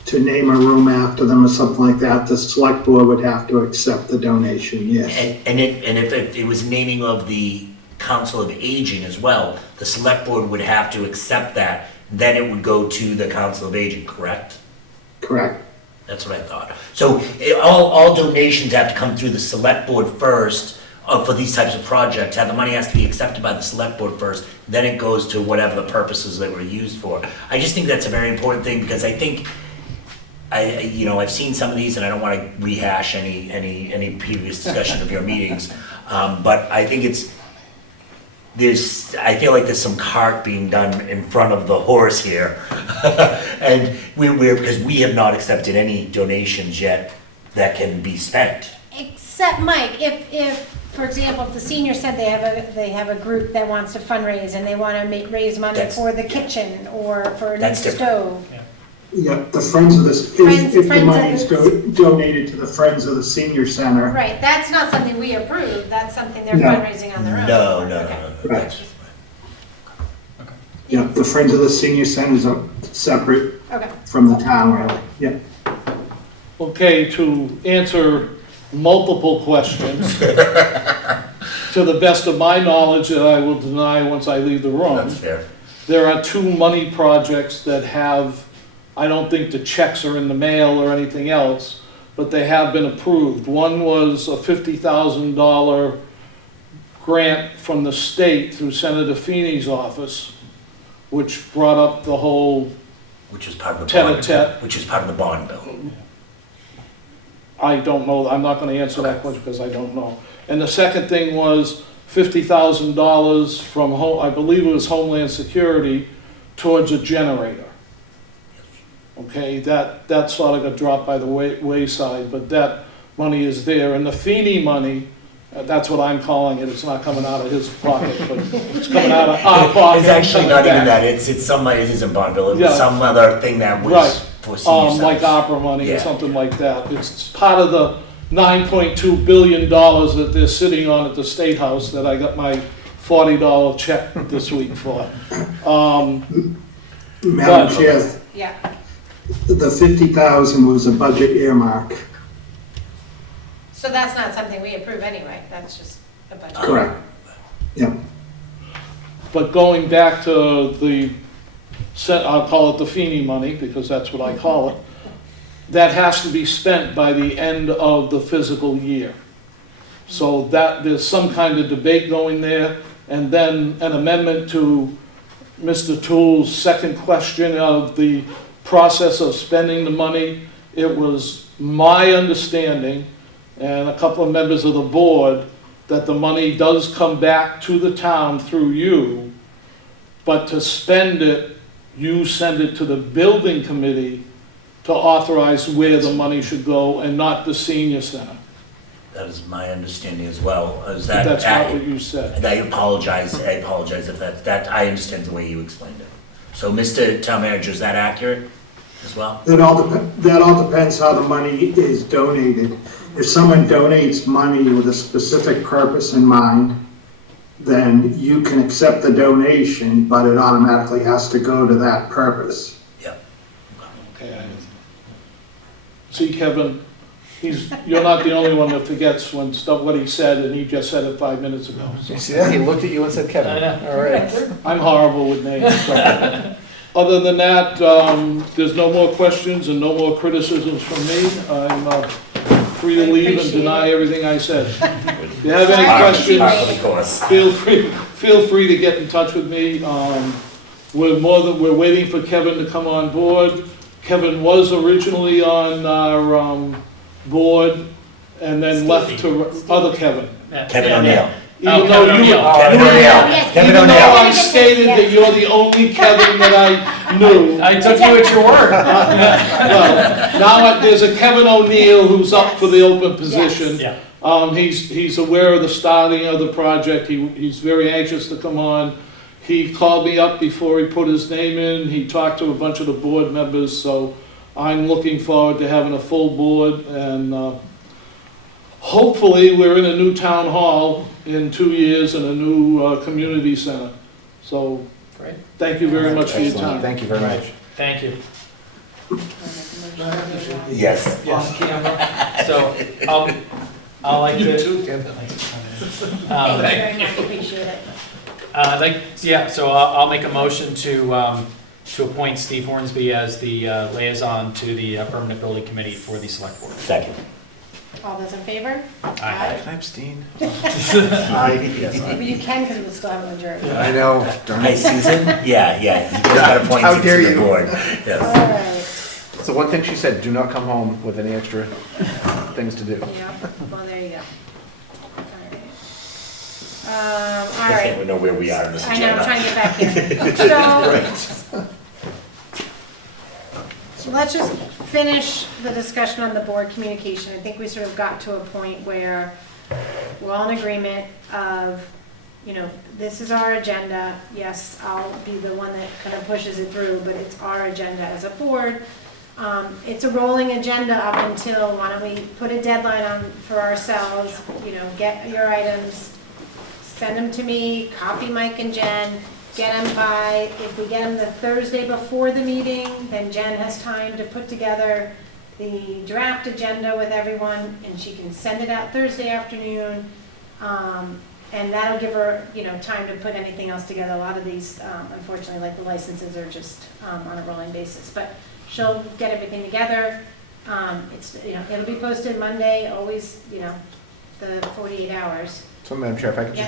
to name a room after them or something like that, the select board would have to accept the donation, yes. And if it was naming of the Council of Aging as well, the select board would have to accept that, then it would go to the Council of Aging, correct? Correct. That's what I thought. So all donations have to come through the select board first for these types of projects. The money has to be accepted by the select board first, then it goes to whatever the purposes they were used for. I just think that's a very important thing, because I think, I've seen some of these, and I don't want to rehash any previous discussion of your meetings, but I think I feel like there's some cart being done in front of the horse here. And because we have not accepted any donations yet that can be spent. except, Mike, if, for example, if the senior said they have a group that wants to fundraise and they want to raise money That's- for the kitchen or for a new That's different. stove. Yeah, the Friends of the, Friends if the of money is the- donated to the Friends of the Senior Center, Right, that's not something we approve, that's something they're No. fundraising on their own. No. Okay. Right. yeah, the Friends of the Senior Center is separate Okay. from the town, really, yeah. Okay, to answer multiple questions, to the best of my knowledge, that I will deny once I leave the room. That's fair. There are two money projects that have, I don't think the checks are in the mail or anything else, but they have been approved. One was a $50,000 grant from the state through Senator Feeney's office, which brought up the whole, Which is part of the Tete-a-tete. bond, which is part of the bond bill. I don't know, I'm not gonna answer that question because I don't know. And the second thing was $50,000 from, I believe it was Homeland Security, towards a generator. Okay, that sort of got dropped by the wayside, but that money is there. And the Feeney money, that's what I'm calling it, it's not coming out of his pocket, but it's coming out of our pocket. It's actually not even Back. that, it's it isn't bond bill, it Yeah. was some other thing that was Right. for senior centers. Like opera money or Yeah. something like that. It's part of the $9.2 billion that they're sitting on at the State House that I got my $40 check this week for. Madam But- Chair, Yeah, the 50,000 was a budget earmark, so that's not something we approve anyway, that's just a budget. correct? Yeah, But going back to I'll call it the Feeney money, because that's what I call it, that has to be spent by the end of the fiscal year. So that, there's some kind of debate going there, and then an amendment to Mr. Toole's second question of the process of spending the money. It was my understanding, and a couple of members of the board, that the money does come back to the town through you, but to spend it, you send it to the building committee to authorize where the money should go and not the senior center. That is my understanding as well. Is that? That's not what you said. I apologize if that, I understand the way you explained it. So, Mr. Town Manager, is that accurate as well? That all depends how the money is donated. If someone donates money with a specific purpose in mind, then you can accept the donation, but it automatically has to go to that purpose. Yep. Okay. See, Kevin, you're not the only one that forgets what he said, and he just said it 5 minutes ago. So You see that? He looked at you and said, Kevin. All right. I'm horrible with names. So. Other than that, there's no more questions and no more criticisms from me. I'm free to leave and deny everything I said. If you have any questions, Of course. feel free to get in touch with me. We're waiting for Kevin to come on board. Kevin was originally on our board and then left to other Kevin. Kevin O'Neill. Even though you- Kevin O'Neill. Kevin Even though O'Neill. I stated that you're the only Kevin that I knew. I took you at your word. Well, now there's a Kevin O'Neill who's up for the open position. Yeah. He's aware of the starting of the project. He's very anxious to come on. He called me up before he put his name in. He talked to a bunch of the board members, so I'm looking forward to having a full board, and hopefully we're in a new town hall in 2 years and a new community center. So Great. thank you very much for your Excellent. time. Thank you very much. Thank you. Yes. So, I'll like to. Thank you very much, appreciate it. So I'll make a motion to appoint Steve Hornsby as the liaison to the Permanent Building Committee for the Select Board. Second. All those in favor? Aye. Can I abstain? Yes. Maybe you can, because we'll still have an adjourned. I know, darn Hi, it. Susan? Yeah. You just got appointed How dare to the you. board. All Yes. right, So one thing she said, do not come home with any extra things to do. yeah, well, there you go. All I right. think we know where we are in this I know, I'm agenda. trying to get back here. So let's just finish the discussion on the board communication. I think we sort of got to a point where we're all in agreement of, this is our agenda. Yes, I'll be the one that kind of pushes it through, but it's our agenda as a board. It's a rolling agenda up until, why don't we put a deadline on for ourselves, get your items, send them to me, copy Mike and Jen, get them by, if we get them the Thursday before the meeting, then Jen has time to put together the draft agenda with everyone, and she can send it out Thursday afternoon. And that'll give her, time to put anything else together. A lot of these, unfortunately, like the licenses are just on a rolling basis, but she'll get everything together. It'll be posted Monday, always, the 48 hours. So Madam Chair, if I could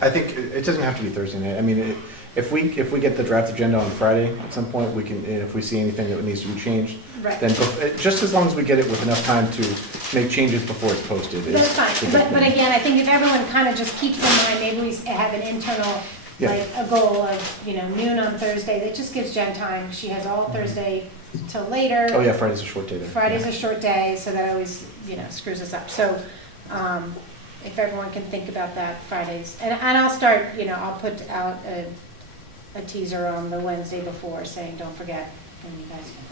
I think it doesn't have to be Thursday night. I mean, if we get the draft agenda on Friday at some point, we can, if we see anything that needs to be changed, Right. then just as long as we get it with enough time to make changes before it's posted. That's fine, but again, I think if everyone kind of just keeps in mind, maybe we have an internal, Yeah. like, a goal of, noon on Thursday, that just gives Jen time. She has all Thursday till later. Oh, yeah, Friday's a short day then. Friday's a short day, so that always, screws us up. So, if everyone can think about that Fridays, and I'll start, I'll put out a teaser on the Wednesday before saying, don't forget, and you guys can,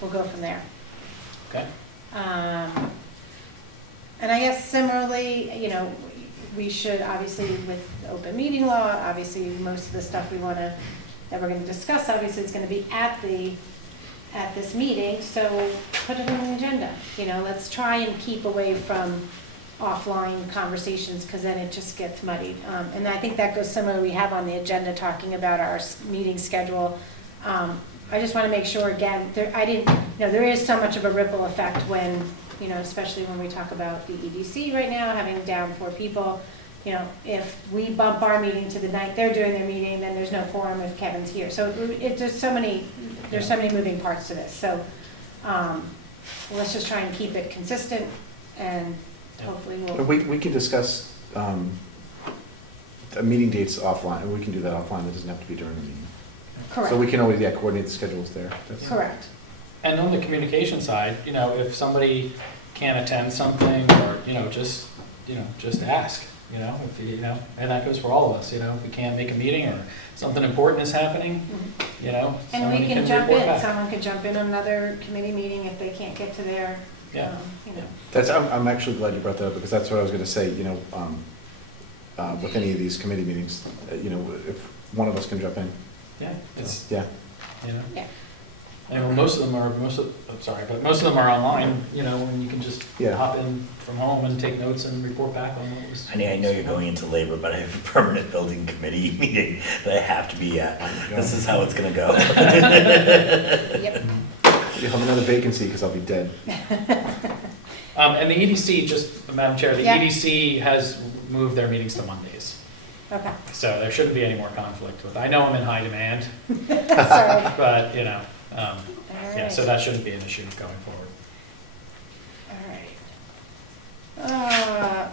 we'll go from there. Okay. And I guess similarly, we should, obviously, with open meeting law, obviously, most of the stuff that we're gonna discuss, obviously, is gonna be at this meeting, so put it on the agenda. Let's try and keep away from offline conversations, because then it just gets muddied. And I think that goes similar, we have on the agenda talking about our meeting schedule. I just want to make sure, again, there is so much of a ripple effect when, especially when we talk about the EDC right now, having down 4 people. If we bump our meeting to the night they're doing their meeting, then there's no quorum if Kevin's here. So there's so many moving parts to this. So let's just try and keep it consistent, and hopefully We can discuss meeting dates offline, and we can do that offline. It doesn't have to be during the meeting. Correct. So we can always, coordinate the schedules there. Correct. And on the communication side, if somebody can't attend something, or, just ask, if and that goes for all of us, if we can't make a meeting or something important is happening, And someone we can jump report in, back. someone could jump in on another committee meeting if they can't get to their, Yeah. I'm actually glad you brought that up, because that's what I was gonna say, with any of these committee meetings, if one of us can jump in. Yeah, it's, Yeah. Yeah. And most of them are online, and you can just Yeah. hop in from home and take notes and report back on what was. I know you're going into labor, but I have a permanent building committee meeting that I have to be at. This is how it's gonna go. Yep. You'll have another vacancy, because I'll be dead. And the EDC, just, Madam Chair, the Yeah. EDC has moved their meetings to Mondays. Okay, So there shouldn't be any more conflict with, I know I'm in high demand, sorry. but, All yeah, right. so that shouldn't be an issue going forward. All right.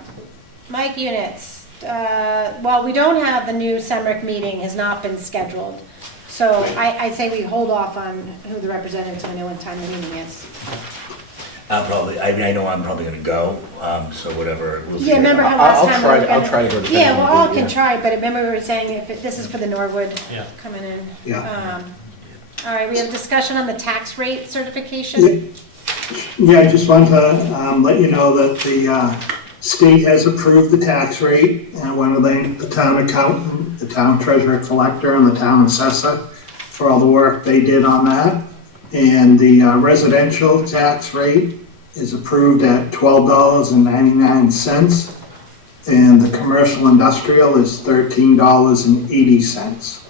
Mike units, well, we don't have the new SEMRIC meeting, has not been scheduled. So I say we hold off on who the representatives, so we know what time the meeting is. I know I'm probably gonna go, so whatever. we'll see. Yeah, remember how last time we were gonna. I'll try to go to. Yeah, well, all can yeah. try, but remember we were saying if this is for the Norwood Yeah. coming in. Yeah. All right, we have discussion on the tax rate certification. Yeah, I just want to let you know that the state has approved the tax rate, and I want to thank the town accountant, the town treasurer collector, and the town assessor for all the work they did on that. And the residential tax rate is approved at $12.99, and the commercial industrial is $13.80.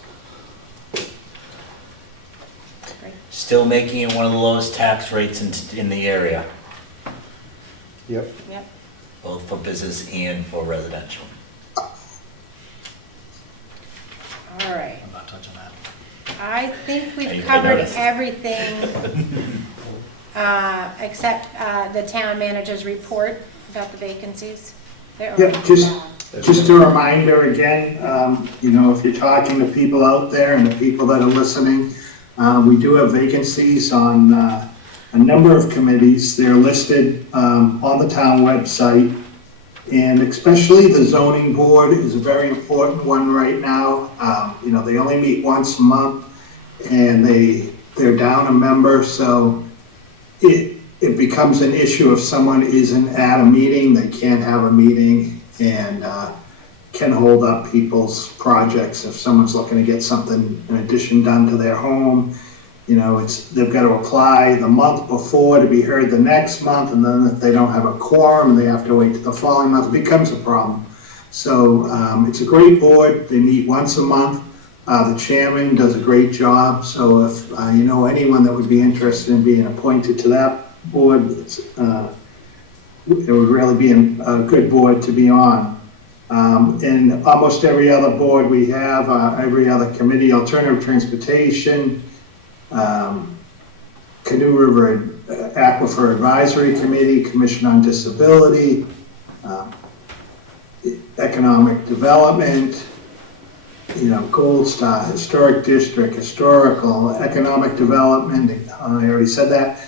Still making it one of the lowest tax rates in the area, Yep. Yep. both for business and for residential. All right. I'm not touching that. I think I we've covered noticed. everything, except the town manager's report about the vacancies. There are- Yeah, just a reminder again, if you're talking to people out there and the people that are listening, we do have vacancies on a number of committees. They're listed on the town website. And especially the zoning board is a very important one right now. They only meet once a month, and they're down a member, so it becomes an issue if someone isn't at a meeting, they can't have a meeting, and can hold up people's projects. If someone's looking to get something, an addition done to their home, they've got to apply the month before to be heard the next month, and then if they don't have a quorum, they have to wait till the following month. It becomes a problem. So it's a great board. They meet once a month. The chairman does a great job. So if you know anyone that would be interested in being appointed to that board, it would really be a good board to be on. And almost every other board we have, every other committee, alternative transportation, Canoe River Aquifer Advisory Committee, Commission on Disability, Economic Development, Gold Star, Historic District, Historical, Economic Development, I already said that,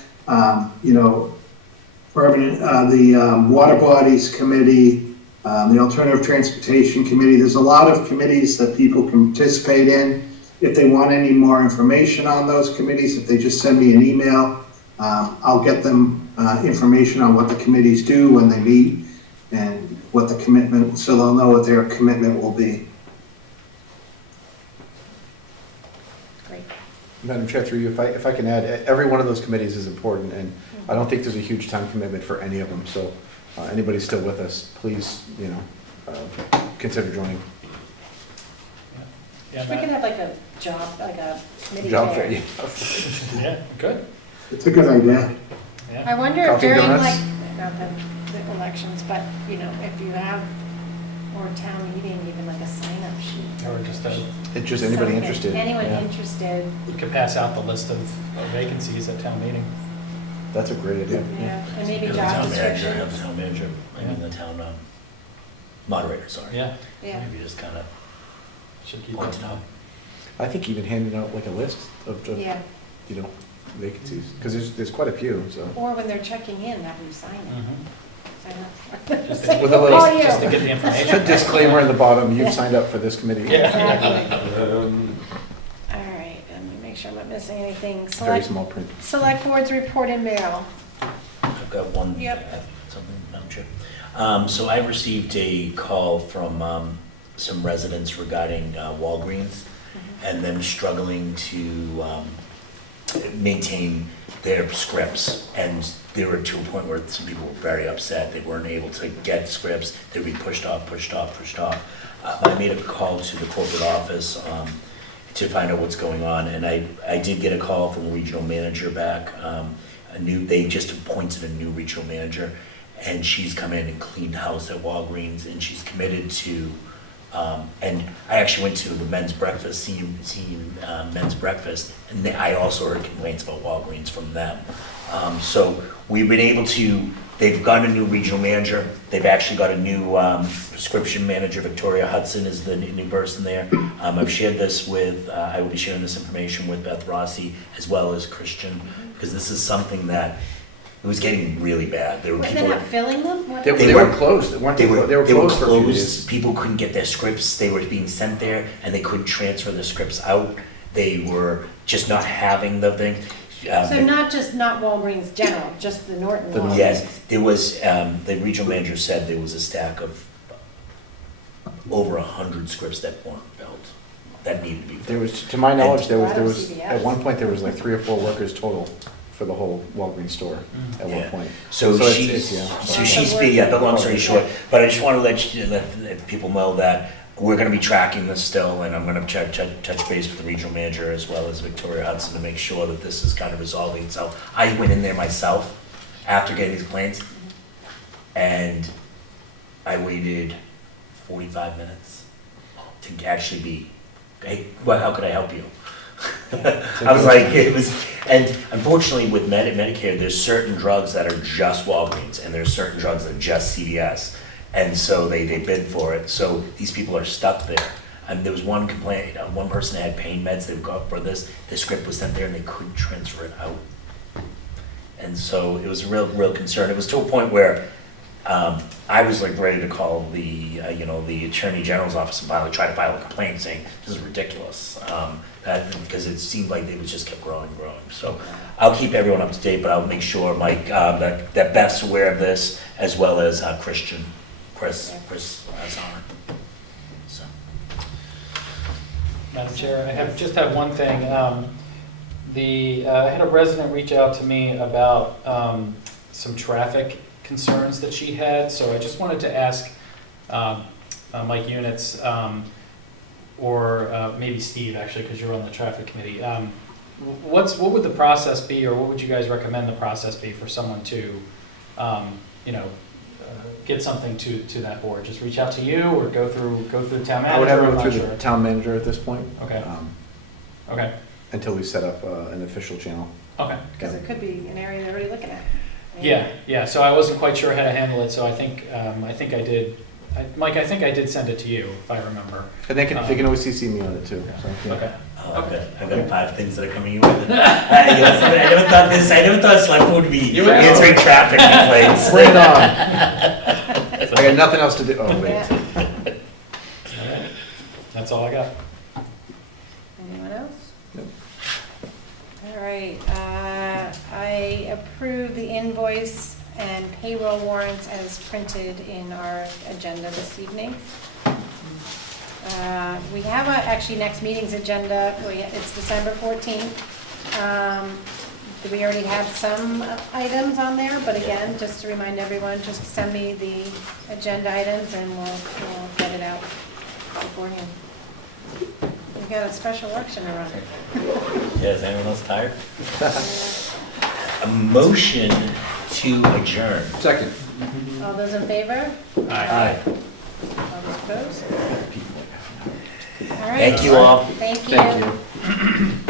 the Water Bodies Committee, the Alternative Transportation Committee. There's a lot of committees that people can participate in. If they want any more information on those committees, if they just send me an email, I'll get them information on what the committees do when they meet and what the commitment, so they'll know what their commitment will be. Great. Madam Chair, through you, if I can add, every one of those committees is important, and I don't think there's a huge time commitment for any of them, so anybody's still with us, please, consider joining. Yeah, We could have like a job, like a committee Job fair. fair, Yeah, good. It's a good idea. Yeah. I wonder if Coffee, during donuts? like, not the elections, but, if you have, or town meeting, even like a sign-up sheet. Or just It's just anybody Something. interested. Anyone Yeah. interested, we could pass out the list of vacancies at town meeting. That's a great idea. yeah, and maybe Have the job town manager, descriptions. have the town manager, the town moderator, sorry. Yeah, Yeah, Maybe just kind of should keep point that it out. up. I think even handing out like a list of, yeah. vacancies, because there's quite a few, so. Or when they're checking in, have you sign it. Mhm. Sign up. Just Say, to- With a "We'll little- call you." Just to get the information. Disclaimer in the bottom, you've signed up for this committee. Exactly. Um, All right, let me make sure I'm not missing anything. Very Select, small print. select boards report in mail. I've got one, Yep. something, Madam Chair. So I received a call from some residents regarding Walgreens and them struggling to maintain their scripts. And they were to a point where some people were very upset. They weren't able to get scripts. They'd be pushed off. I made a call to the corporate office to find out what's going on, and I did get a call from a regional manager back. They just appointed a new regional manager, and she's come in and cleaned house at Walgreens, and she's committed to, and I actually went to the men's breakfast, senior men's breakfast, and I also heard complaints about Walgreens from them. So we've been able to, they've got a new regional manager, they've actually got a new prescription manager. Victoria Hudson is the new person there. I've shared this with, I will be sharing this information with Beth Rossi as well as Christian, because this is something that, it was getting really bad. There were What, people. they're not filling them? What- They were closed, weren't they? They were closed for a few days. People couldn't get their scripts, they were being sent there, and they couldn't transfer the scripts out. They were just not having the thing. So not Walgreens general, just the Norton Walgreens? Yes, there was, the regional manager said there was a stack of over 100 scripts that weren't filled, that needed to be filled. There was, to my knowledge, there A lot of was, CVS. at one point, there was like 3 or 4 workers total for the whole Walgreens store at one Yeah. point. So it's- she's, yeah. so she's, yeah, the long story short, but I just want to let people know that we're going to be tracking this still, and I'm going to touch base with the regional manager as well as Victoria Hudson to make sure that this is kind of resolving itself. I went in there myself after getting these complaints, and I waited 45 minutes to actually be, hey, well, how could I help you? I was like, it was, and unfortunately with Medicare, there's certain drugs that are just Walgreens, and there's certain drugs that are just CVS. And so they bid for it, so these people are stuck there. And there was one complaint, one person had pain meds, they would go up for this, the script was sent there and they couldn't transfer it out. And so it was a real concern. It was to a point where I was like ready to call the Attorney General's office and try to file a complaint saying, this is ridiculous. Because it seemed like it was just kept growing. So I'll keep everyone up to date, but I'll make sure, Mike, that Beth's aware of this, as well as Chris Zahn. So. Madam Chair, I just have one thing. I had a resident reach out to me about some traffic concerns that she had, so I just wanted to ask Mike Units, or maybe Steve, actually, because you're on the traffic committee. What would the process be, or what would you guys recommend the process be for someone to, get something to that board? Just reach out to you, or go through the town manager? I would have I'm it go not through sure. the town manager at this point. Okay. Okay. Until we set up an official channel. Okay. Because it could be an area they're already looking at. Yeah, so I wasn't quite sure how to handle it, so I think I did, Mike, I think I did send it to you, if I remember. And they can always CC me on it too. So, yeah. Okay. I've got 5 things that are coming in with it. I never thought select board would be answering traffic complaints. Bring it on. I got nothing else to do. Oh, wait. Yeah. All right. That's all I got. Anyone else? Nope. All right, I approve the invoice and payroll warrants as printed in our agenda this evening. We have actually next meeting's agenda, it's December 14th. We already have some items on there, but again, just to remind everyone, just send me the agenda items and we'll get it out beforehand. We got a special election to run. Yeah, is anyone else tired? A motion to adjourn. Second. All those in favor? Aye. All those opposed? All right. Thank you all. Thank you. Thank you.